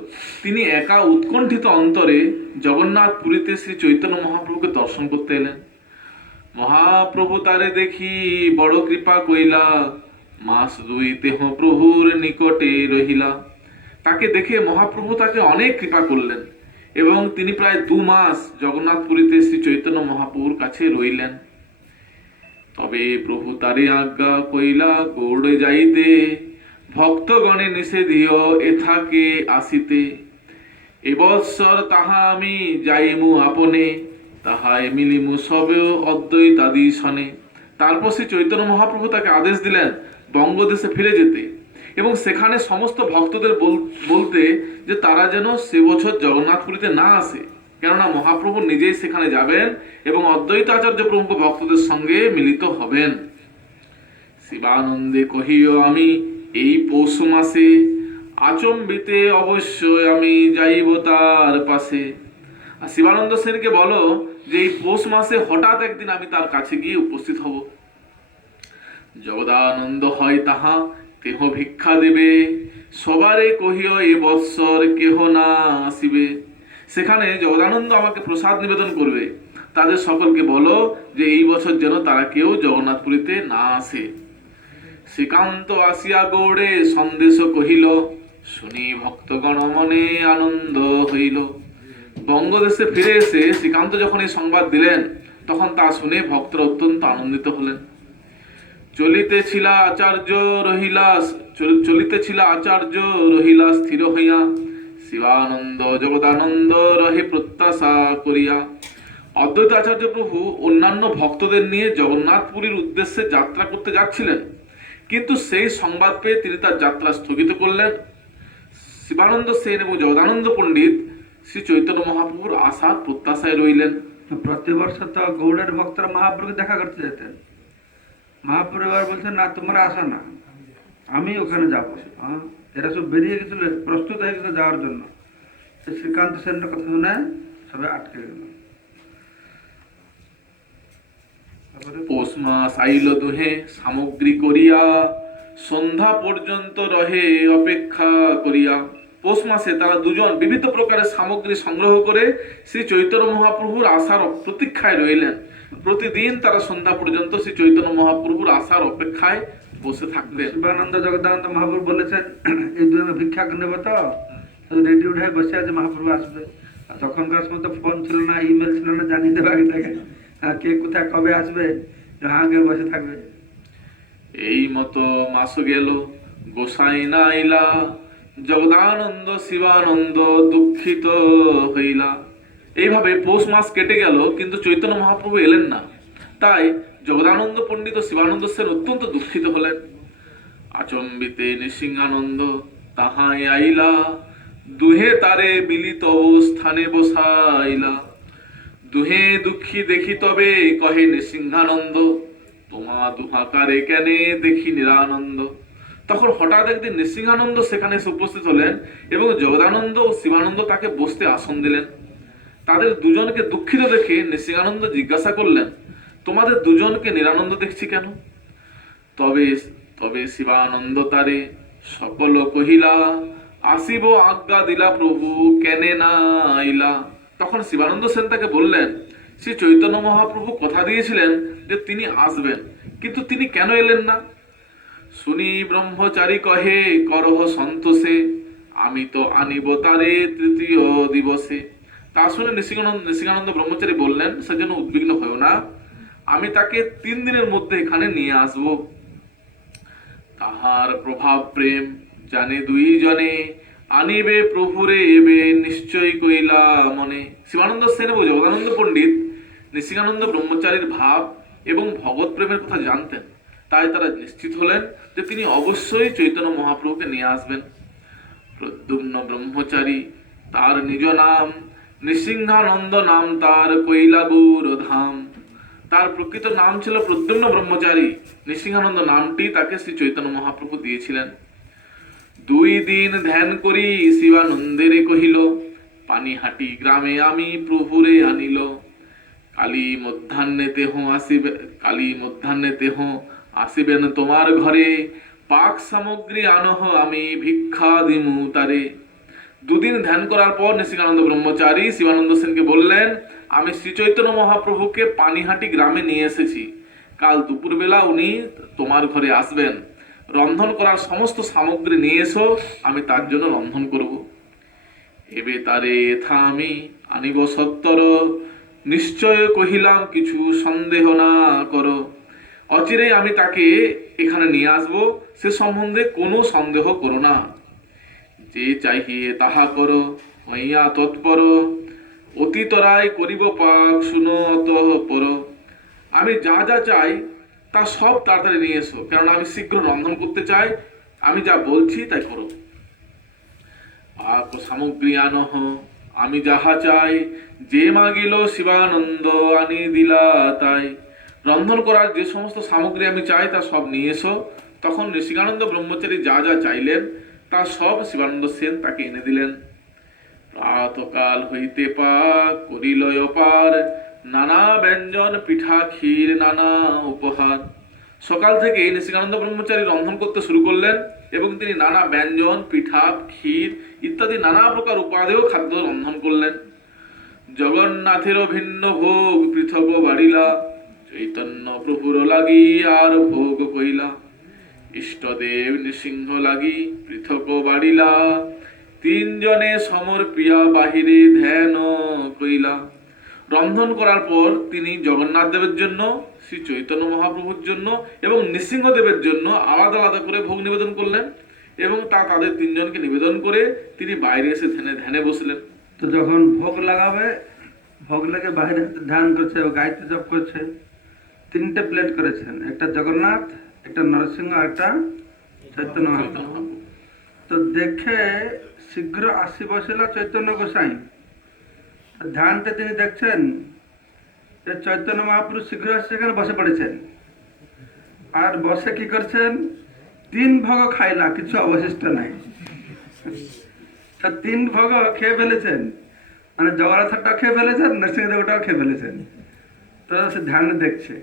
তিনি একা উৎকণ্ঠিত অন্তরে জগন্নাথ পুরীতে শ্রী চৈতন্য মহাপ্রভুকে দর্শন করতে এলেন। মহাপ্রভু তারে দেখি বড় কৃপা কইলা, মাস 2 তেহ প্রভুর নিকটে রহিলা। তাকে দেখে মহাপ্রভু তাকে অনেক কৃপা করলেন এবং তিনি প্রায় 2 মাস জগন্নাথপুরীতে শ্রী চৈতন্য মহাপ্রভুর কাছে রইলেন। তবে প্রভু তারে আজ্ঞা কইলা গৌড়ে যাইতে, ভক্তগণে নিষেধিও এথাকে আসিতে। এবৎসর তাহা আমি যাইমু আপনে, তাহাই মিলিমু সবেও অদ্বৈতাদি সনে। তারপর শ্রী চৈতন্য মহাপ্রভু তাকে আদেশ দিলেন বঙ্গদেশে ফিরে যেতে এবং সেখানে সমস্ত ভক্তদের বলতে যে তারা যেন সে বছর জগন্নাথপুরীতে না আসে, কেননা মহাপ্রভু নিজেই সেখানে যাবেন এবং অদ্বৈত আচার্য প্রমুখ ভক্তদের সঙ্গে মিলিত হবেন। শিবানন্দে কহিও আমি এই পৌষ মাসে, আচম্বিতে অবশ্যই আমি যাইব তার পাশে। আর শিবানন্দ সেনকে বলো যে এই পৌষ মাসে হঠাৎ একদিন আমি তার কাছে গিয়ে উপস্থিত হব। জগদানন্দ হয় তাহা কেহ ভিক্ষা দেবে, সবারে কহিও এ বৎসর কেহ না আসিবে। সেখানে জগদানন্দ আমাকে প্রসাদ নিবেদন করবে, তাদের সকলকে বলো যে এই বছর যেন তারা কেউ জগন্নাথপুরীতে না আসে। শ্রীকান্ত আসিয়া গৌড়ে সন্দেশ কহিল, শুনি ভক্তগণ মনে আনন্দ হইল। বঙ্গদেশে ফিরে এসে শ্রীকান্ত যখন এই সংবাদ দিলেন তখন তা শুনে ভক্তরা অত্যন্ত আনন্দিত হলেন। চলিতেছিল আচার্য রহিলা স্থির হইয়া, শিবানন্দ জগদানন্দ রহে প্রত্যাশা করিয়া। অদ্বৈত আচার্য প্রভু অন্যান্য ভক্তদের নিয়ে জগন্নাথপুরীর উদ্দেশ্যে যাত্রা করতে যাচ্ছিলেন, কিন্তু সেই সংবাদ পেয়ে তিনি তার যাত্রা স্থগিত করলেন। শিবানন্দ সেন এবং জগদানন্দ পণ্ডিত শ্রী চৈতন্য মহাপ্রভুর আশার প্রত্যাশায় রইলেন। প্রতি বর্ষ তো গৌড়ের ভক্তরা মহাপ্রভুকে দেখা করতে যেতেন। মহাপ্রভু এবার বলছেন, না তোমরা আসো না, আমি ওখানে যাবো। হ্যাঁ, এরা সব বেরিয়ে গেছিল, প্রস্তুত হয়ে গেছিল যাওয়ার জন্য। শ্রীকান্ত সেনের কথা শুনে সবাই আটকে গেল। পৌষ মাস আইল দুহে সামগ্রী করিয়া, সন্ধ্যা পর্যন্ত রহে অপেক্ষা করিয়া। পৌষ মাসে তারা দুজন বিবিধ প্রকারের সামগ্রী সংগ্রহ করে শ্রী চৈতন্য মহাপ্রভুর আসার প্রতীক্ষায় রইলেন। প্রতিদিন তারা সন্ধ্যা পর্যন্ত শ্রী চৈতন্য মহাপ্রভুর আসার অপেক্ষায় বসে থাকতেন। শিবানন্দ জগদানন্দ মহাপ্রভু বলেছেন, এই দুজনে ভিক্ষা নেবো তো রেডি উঠে বসে আছে, মহাপ্রভু আসবে। আর তখনকার সময় তো ফোন ছিল না, ইমেল ছিল না, জানিয়ে দেবে আগে থেকে কে কোথায় কবে আসবে, আগে বসে থাকবে। এই মতো মাস গেল, গোসাই না আইলা, জগদানন্দ শিবানন্দ দুঃখিত হইলা। এইভাবে পৌষ মাস কেটে গেল, কিন্তু চৈতন্য মহাপ্রভু এলেন না। তাই জগদানন্দ পণ্ডিত ও শিবানন্দ সেন অত্যন্ত দুঃখিত হলেন। আচম্বিতে নৃসিংহানন্দ তাহাই আইলা, দুহে তারে মিলিত অবস্থানে বসাইলা। দুহে দুঃখী দেখি তবে কহে নৃসিংহানন্দ, তোমা দুহাকারে কেনে দেখি নিরানন্দ। তখন হঠাৎ একদিন নৃসিংহানন্দ সেখানে এসে উপস্থিত হলেন এবং জগদানন্দ ও শিবানন্দ তাকে বসতে আসন দিলেন। তাদের দুজনকে দুঃখিত দেখে নৃসিংহানন্দ জিজ্ঞাসা করলেন, তোমাদের দুজনকে নিরানন্দ দেখছি কেন? তবে তবে শিবানন্দ তারে সকল কহিলা, আসিব আজ্ঞা দিলা প্রভু কেনে না আইলা। তখন শিবানন্দ সেন তাকে বললেন, শ্রী চৈতন্য মহাপ্রভু কথা দিয়েছিলেন যে তিনি আসবেন, কিন্তু তিনি কেন এলেন না? শুনি ব্রহ্মচারী কহে করহ সন্তোষে, আমি তো আনিব তারে তৃতীয় দিবসে। তা শুনে নৃসিংহানন্দ ব্রহ্মচারী বললেন, সেজন্য উদ্বিগ্ন হয়েও না, আমি তাকে 3 দিনের মধ্যে এখানে নিয়ে আসব। তাহার প্রভাব প্রেম জানে দুই জনে, আনিবে প্রভুরে এবে নিশ্চয় কইলা মনে। শিবানন্দ সেন এবং জগদানন্দ পণ্ডিত নৃসিংহানন্দ ব্রহ্মচারীর ভাব এবং ভগৎ প্রেমের কথা জানতেন। তাই তারা নিশ্চিত হলেন যে তিনি অবশ্যই চৈতন্য মহাপ্রভুকে নিয়ে আসবেন। প্রদ্যুম্ন ব্রহ্মচারী তার নিজ নাম, নৃসিংহানন্দ নাম তার কৈলাগুর ধাম। তার প্রকৃত নাম ছিল প্রদ্যুম্ন ব্রহ্মচারী। নৃসিংহানন্দ নামটি তাকে শ্রী চৈতন্য মহাপ্রভু দিয়েছিলেন। 2 দিন ধ্যান করি শিবানন্দের কহিল, পানিহাটি গ্রামে আমি প্রভুরে আনিল। কালী মধ্যাহ্নে দেহ আসিবেন তোমার ঘরে, পাক সামগ্রী আনহ আমি ভিক্ষা দিমু তারে। 2 দিন ধ্যান করার পর নৃসিংহানন্দ ব্রহ্মচারী শিবানন্দ সেনকে বললেন, আমি শ্রী চৈতন্য মহাপ্রভুকে পানিহাটি গ্রামে নিয়ে এসেছি, কাল দুপুরবেলা উনি তোমার ঘরে আসবেন। রন্ধন করার সমস্ত সামগ্রী নিয়ে এসো, আমি তার জন্য রন্ধন করব। এবে তারে এথা আমি আনিব সত্তর, নিশ্চয় কহিলাম কিছু সন্দেহ না করো। অচিরেই আমি তাকে এখানে নিয়ে আসব, সে সম্বন্ধে কোনো সন্দেহ করো না। যে চাহিয়ে তাহা করো হইয়া তৎপর, অতীতরায় করিব পাক শুনো অতঃপর। আমি যা যা চাই তা সব তাড়াতাড়ি নিয়ে এসো, কেননা আমি শীঘ্র রন্ধন করতে চাই। আমি যা বলছি তাই করো। পাক সামগ্রী আনহ আমি যাহা চাই, যে মাগিল শিবানন্দ আনি দিলা তাই। রন্ধন করার যে সমস্ত সামগ্রী আমি চাই তা সব নিয়ে এসো। তখন নৃসিংহানন্দ ব্রহ্মচারী যা যা চাইলেন তা সব শিবানন্দ সেন তাকে এনে দিলেন। প্রাতকাল হইতে পাক করিল অপার, নানা ব্যঞ্জন পিঠা ক্ষীর নানা উপহার। সকাল থেকে নৃসিংহানন্দ ব্রহ্মচারী রন্ধন করতে শুরু করলেন এবং তিনি নানা ব্যঞ্জন, পিঠা, ক্ষীর ইত্যাদি নানা প্রকার উপাদেয় খাদ্য রন্ধন করলেন। জগন্নাথেরও ভিন্ন ভোগ পৃথক বাড়িলা, চৈতন্য প্রভুর লাগি আর ভোগ কইলা। ইষ্টদেব নৃসিংহ লাগি পৃথক বাড়িলা, তিনজনে সমর প্রিয়া বাহিরে ধ্যান কইলা। রন্ধন করার পর তিনি জগন্নাথ দেবের জন্য, শ্রী চৈতন্য মহাপ্রভুর জন্য এবং নৃসিংহদেবের জন্য আলাদা আলাদা করে ভোগ নিবেদন করলেন এবং তাদের তিনজনকে নিবেদন করে তিনি বাইরে এসে ধ্যানে বসলেন। তো যখন ভোগ লাগাবে, ভোগ লেগে বাইরে ধ্যান করছে ও গায়ত্রী জপ করছে, তিনটে প্লেট করেছেন, একটা জগন্নাথ, একটা নরসিংহ, একটা চৈতন্য মহাপ্রভু। তো দেখে শীঘ্র আসি বসিল চৈতন্য গোসাই। ধ্যানতে তিনি দেখছেন যে চৈতন্য মহাপ্রভু শীঘ্র আসছে, সেখানে বসে পড়েছেন। আর বসে কি করছেন? তিন ভোগ খাইলা, কিছু অবশিষ্ট নাই। তা তিন ভোগ খেয়ে ফেলেছেন, মানে জগন্নাথটাও খেয়ে ফেলেছেন, নরসিংহদেবটাও খেয়ে ফেলেছেন। তো সে ধ্যানে দেখছে।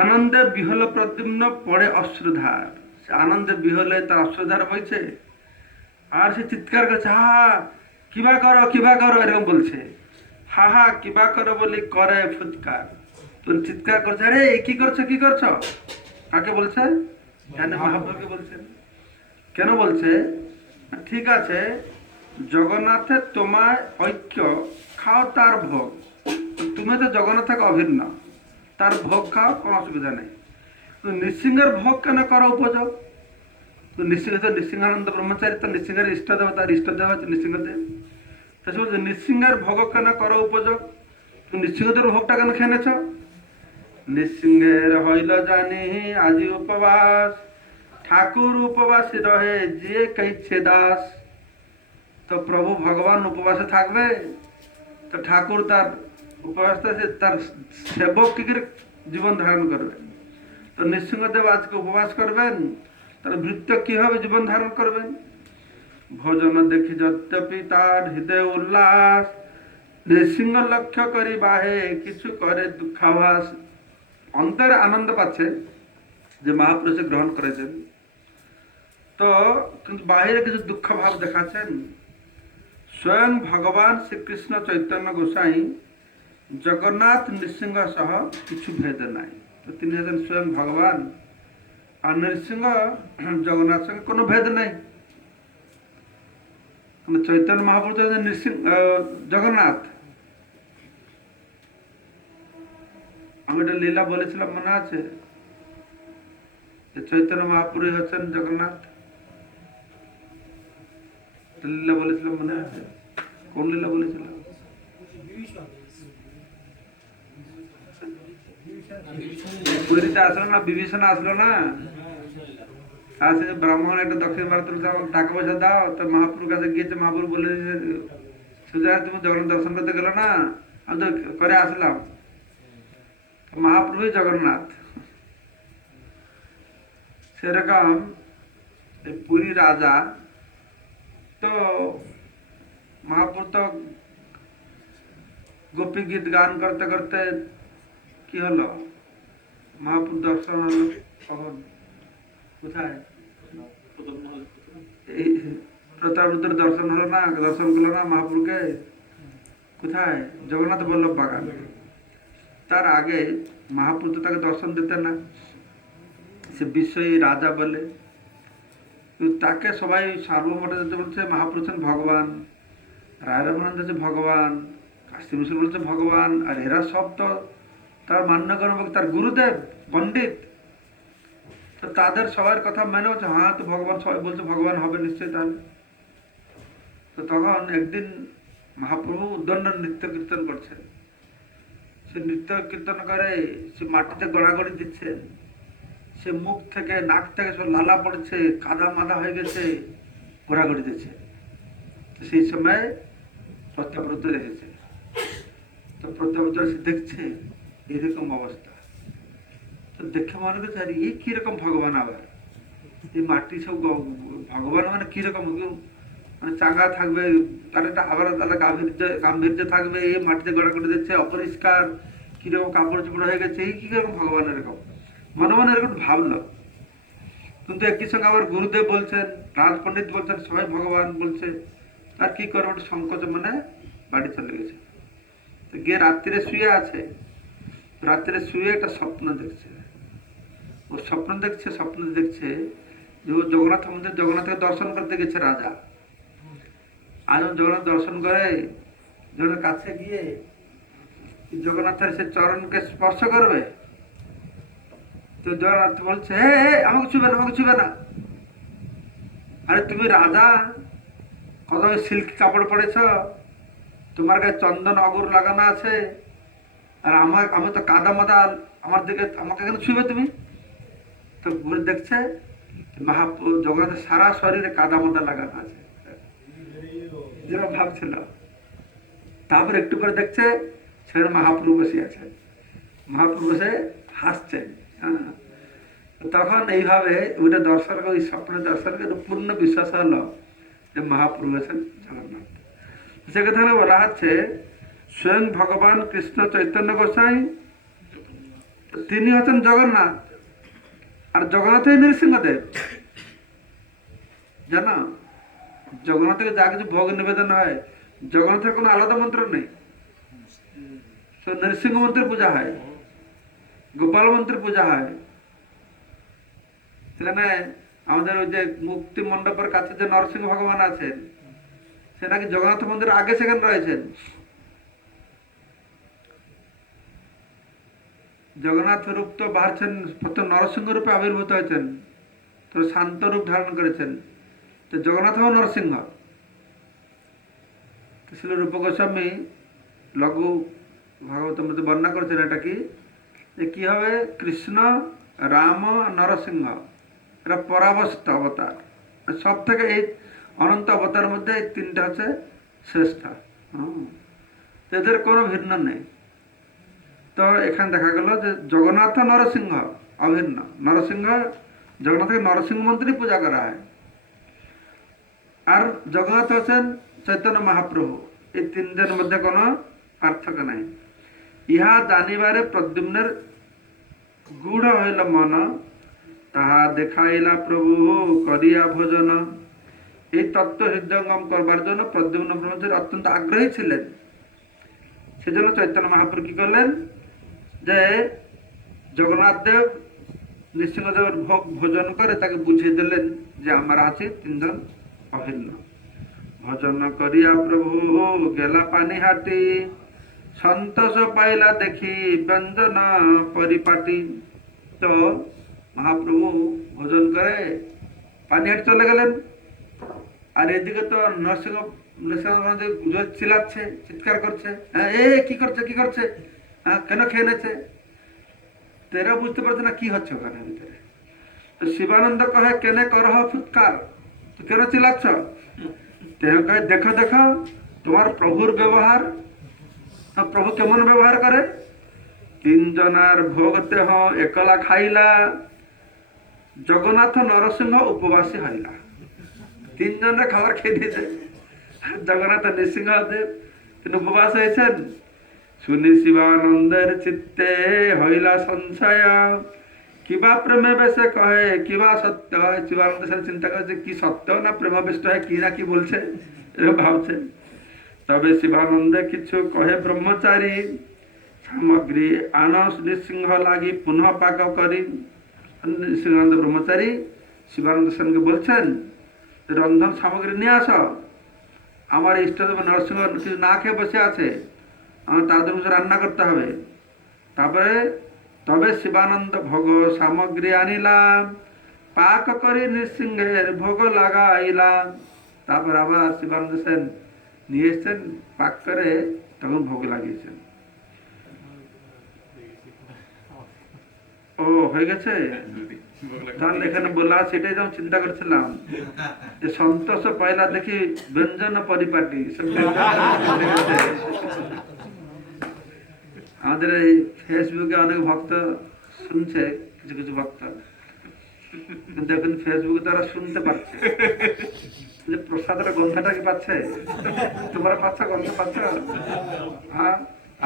আনন্দে বিহল প্রদ্যুম্ন পড়ে অশ্রুধার। সে আনন্দে বিহলে তার অশ্রুধার বইছে, আর সে চিৎকার করছে, হা হা কিবা করো, কিবা করো, এরকম বলছে। হা হা কিবা করো বলি করে ফুৎকার। তুমি চিৎকার করছে, আরে কি করছো, কি করছো? কাকে বলছে? জানে মহাপ্রভুকে বলছেন। কেন বলছে? ঠিক আছে, জগন্নাথের তোমার ঐক্য, খাও তার ভোগ। তুমি তো জগন্নাথ থেকে অভিন্ন, তার ভোগ খাও, কোনো অসুবিধা নেই। তো নৃসিংহের ভোগ কেন করা উপযোগ? তো নৃসিংহানন্দ ব্রহ্মচারী তো নৃসিংহের ইষ্টদেব, তার ইষ্টদেব হচ্ছে নৃসিংহদেব। তো সে বলছে নৃসিংহের ভোগ কেন করা উপযোগ? তুমি নৃসিংহদেব ভোগটা কেন খেয়ে নেছ? নৃসিংহের হইল জানি আজি উপবাস, ঠাকুর উপবাসী রহে যে কইছে দাস। তো প্রভু ভগবান উপবাসে থাকবে, তো ঠাকুর তার উপবাস, তার সেবক কি করে জীবন ধারণ করবে? তো নৃসিংহদেব আজকে উপবাস করবেন, তার ভৃত্য কিভাবে জীবন ধারণ করবেন? ভোজন দেখি যদ্যপি তার হৃদয় উল্লাস, নৃসিংহ লক্ষ্য করি বাহে কিছু করে দুঃখাভাস। অন্তরে আনন্দ পাচ্ছে যে মহাপুরুষে গ্রহণ করেছেন, তো কিন্তু বাহিরে কিছু দুঃখ ভাব দেখাচ্ছেন। স্বয়ং ভগবান শ্রীকৃষ্ণ চৈতন্য গোসাই জগন্নাথ নৃসিংহ সহ কিছু ভেদ নাই। তো তিনি হচ্ছেন স্বয়ং ভগবান, আর নৃসিংহ জগন্নাথ সঙ্গে কোনো ভেদ নাই। চৈতন্য মহাপ্রভু হচ্ছেন জগন্নাথ। আমি একটা লীলা বলেছিলাম, মনে আছে? যে চৈতন্য মহাপ্রভু হচ্ছেন জগন্নাথ, লীলা বলেছিলাম, মনে আছে? কোন লীলা বলেছিলাম? পুরীতে আসলো না, বিভীষণ আসলো না, আসে ব্রাহ্মণ একটা দক্ষিণ ভারতের টাকা পয়সা দাও, তো মহাপ্রভুর কাছে গিয়েছে। মহাপ্রভু বলে, সুজা তুমি জগন্নাথ দর্শন করতে গেলো না? আমি তো করে আসলাম। মহাপ্রভুই জগন্নাথ। সেরকম পুরী রাজা, তো মহাপ্রভু তো গোপী গীত গান করতে করতে কি হলো? মহাপ্রভু দর্শন হলো কখন? কোথায়? এই প্রতাপরুদ্রের দর্শন হলো না, দর্শন করলো না মহাপ্রভুকে? কোথায়? জগন্নাথ বল্লভ বাগান। তার আগে মহাপ্রভু তাকে দর্শন দিতেন না, সে বিশ্বই রাজা বলে। তাকে সবাই সার্বভৌমটা যেতে বলছে মহাপ্রভু ভগবান, রায় রামানন্দ হচ্ছে ভগবান, কাশী মিশ্র বলছে ভগবান, আর এরা সব তো তার মান্যগণ এবং তার গুরুদেব পণ্ডিত। তো তাদের সবার কথা মেনে হচ্ছে, হ্যাঁ তো ভগবান, সবাই বলছে ভগবান হবে নিশ্চয়ই। তাহলে তো তখন একদিন মহাপ্রভু উদ্দণ্ড নৃত্য কীর্তন করছেন। সে নৃত্য কীর্তন করে, সে মাটিতে গড়াগড়ি দিচ্ছে, সে মুখ থেকে নাক থেকে সব লালা পড়ছে, কাদা মাদা হয়ে গেছে, ঘোরাঘুরি দিচ্ছে। সেই সময় প্রত্যাবৃত রেখেছে। তো প্রত্যাবৃত সে দেখছে এরকম অবস্থা, তো দেখে মনে করছে আর এই কিরকম ভগবান, আবার এই মাটি সব ভগবান মানে কিরকম, মানে চাঙ্গা থাকবে, তার একটা আবার তাদের গাম্ভীর্য থাকবে, এই মাটিতে গড়াগড়ি দিচ্ছে, অপরিষ্কার, কিরকম কাপড় চোপড় হয়ে গেছে, এই কিরকম ভগবান এরকম মনে মনে এরকম ভাবলো। কিন্তু একই সঙ্গে আবার গুরুদেব বলছেন, রাজ পণ্ডিত বলছেন, সবাই ভগবান বলছে, আর কি করবো, ওটা সংকোচ মানে বাড়ি চলে গেছে। তো গিয়ে রাত্রিরে শুয়ে আছে, রাত্রে শুয়ে একটা স্বপ্ন দেখছে। ও স্বপ্ন দেখছে যে ও জগন্নাথ মন্দির, জগন্নাথকে দর্শন করতে গেছে রাজা। আর যখন জগন্নাথ দর্শন করে, যখন কাছে গিয়ে জগন্নাথের সে চরণকে স্পর্শ করবে, তো জগন্নাথ বলছে, হে হে, আমাকে ছুবে না, আমাকে ছুবে না। আরে তুমি রাজা, কত সিল্ক কাপড় পরেছ, তোমার গায়ে চন্দন অগুর লাগানো আছে, আর আমি তো কাদা মাদা, আমার দিকে আমাকে কেন ছুঁবে তুমি? তো ঘুরে দেখছে জগন্নাথের সারা শরীরে কাদা মাদা লাগানো আছে, যেরকম ভাবছিল। তারপর একটু পরে দেখছে সেখানে মহাপ্রভু বসে আছে, মহাপ্রভু বসে হাসছেন। হ্যাঁ, তখন এইভাবে ওইটা দর্শন করে, ওই স্বপ্নে দর্শন করে পূর্ণ বিশ্বাস হলো যে মহাপ্রভু আছেন জগন্নাথ। সেখানে বলা হচ্ছে স্বয়ং ভগবান কৃষ্ণ চৈতন্য গোসাই তিনি হচ্ছেন জগন্নাথ, আর জগন্নাথই নৃসিংহদেব। জানো, জগন্নাথকে যা কিছু ভোগ নিবেদন হয়, জগন্নাথের কোনো আলাদা মন্ত্র নেই। নৃসিংহ মন্ত্রের পূজা হয়, গোপাল মন্ত্রের পূজা হয়। সেখানে আমাদের ওই যে মুক্তি মণ্ডপের কাছে যে নরসিংহ ভগবান আছেন, সে নাকি জগন্নাথ মন্দিরের আগে সেখানে রয়েছেন। জগন্নাথ রূপ তো বাড়ছেন, প্রথম নরসিংহ রূপে আবির্ভূত হয়েছেন, তো শান্ত রূপ ধারণ করেছেন। তো জগন্নাথ হও নরসিংহ। শ্রী রূপ গোস্বামী লঘু ভাগবত মধ্যে বর্ণনা করেছেন এটা কি, যে কি হবে, কৃষ্ণ, রাম, নরসিংহ এরা পরাবস্ত অবতার। সব থেকে এই অনন্ত অবতার মধ্যে এই তিনটা হচ্ছে শ্রেষ্ঠ। এদের কোনো ভিন্ন নেই। তো এখানে দেখা গেল যে জগন্নাথ নরসিংহ অভিন্ন। নরসিংহ, জগন্নাথকে নরসিংহ মন্ত্রী পূজা করা হয়। আর জগন্নাথ হচ্ছেন চৈতন্য মহাপ্রভু। এই তিনজনের মধ্যে কোনো পার্থক্য নাই। ইহা জানিবারে প্রদ্যুম্নের গূঢ় হইল মন, তাহা দেখাইলা প্রভু করিয়া ভোজন। এই তত্ত্ব হৃদয়ঙ্গম করবার জন্য প্রদ্যুম্ন ব্রহ্মচারী অত্যন্ত আগ্রহী ছিলেন। সেজন্য চৈতন্য মহাপ্রভু কি করলেন, যে জগন্নাথ দেব নৃসিংহদেবের ভোগ ভোজন করে তাকে বুঝিয়ে দিলেন যে আমরা আছি তিনজন অভিন্ন। ভজন করিয়া প্রভু গেলা পানিহাটি, সন্তোষ পাইলা দেখি ব্যঞ্জন পরিপাটি। তো মহাপ্রভু ভোজন করে পানিহাটি চলে গেলেন, আর এদিকে তো নরসিংহ চিল্লাচ্ছে, চিৎকার করছে, এ কি করছে, কি করছে, কেন খেয়ে নেছে? তেরা বুঝতে পারছে না কি হচ্ছে ওখানে ভিতরে। তো শিবানন্দ কহে, কেনে করহ ফুৎকার, তুই কেন চিল্লাচ্ছ? দেখো দেখো তোমার প্রভুর ব্যবহার, প্রভু কেমন ব্যবহার করে। তিনজনার ভোগ দেহ একলা খাইলা, জগন্নাথ নরসিংহ উপবাসী হইলা। তিনজনের খাবার খেয়ে দিয়েছে, জগন্নাথ নৃসিংহদেব তিনি উপবাস হয়েছেন। শুনি শিবানন্দের চিত্তে হইলা সংশয়, কিবা প্রেমে বেশে কহে কিবা সত্য হয়। শিবানন্দ সাথে চিন্তা করছে কি সত্য না প্রেমাবেষ্ট হয়, কি না কি বলছে, এরকম ভাবছে। তবে শিবানন্দে কিছু কহে ব্রহ্মচারী, সামগ্রী আনস নৃসিংহ লাগি পুনঃ পাক করি। নৃসিংহানন্দ ব্রহ্মচারী শিবানন্দ সেনকে বলছেন, রন্ধন সামগ্রী নিয়ে আস, আমার ইষ্টদেব নরসিংহ কিছু না খেয়ে বসে আছে, আমার তাদের মধ্যে রান্না করতে হবে। তারপরে তবে শিবানন্দ ভোগ সামগ্রী আনিলাম, পাক করে নৃসিংহের ভোগ লাগাইলাম। তারপর আবার শিবানন্দ সেন নিয়ে এসছেন, পাক করে তখন ভোগ লাগিয়েছেন। ও হয়ে গেছে, তাহলে এখানে বলা সেটাই যেমন চিন্তা করছিলাম যে সন্তোষ পয়লা দেখি ব্যঞ্জন পরিপাটি। আমাদের এই ফেসবুকে অনেক ভক্ত শুনছে, কিছু কিছু ভক্ত, কিন্তু এখন ফেসবুকে তারা শুনতে পাচ্ছে যে প্রসাদের গন্ধাটা কি পাচ্ছে, তোমরা পাচ্ছ, গন্ধ পাচ্ছ, হ্যাঁ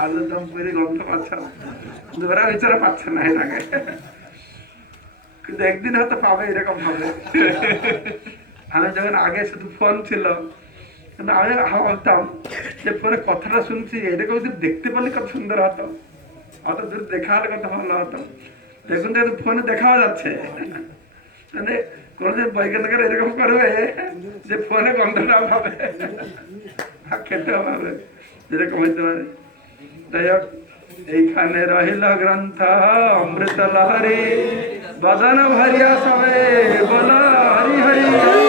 আলুর দম করে গন্ধ পাচ্ছ, ওরা বেচারা পাচ্ছে না এর আগে, কিন্তু একদিন হয়তো পাবে, এরকম ভাবে। আমি যখন আগে শুধু ফোন ছিল, কিন্তু আমি ভাবতাম যে ফোনে কথাটা শুনছি, এরকম যদি দেখতে পারলে কত সুন্দর হতো, অত দূর দেখা হলে কত ভালো হতো। দেখুন তো ফোনে দেখাও যাচ্ছে, মানে কোনদিন বৈজ্ঞানিকরা এরকম করবে যে ফোনে গন্ধটা পাবে আর খেতেও পাবে, যেরকম হইতে পারে। যাই হোক, এইখানে রহিল গ্রন্থ অমৃত লহরী, বদন ভরিয়া সবে বল হরি হরি।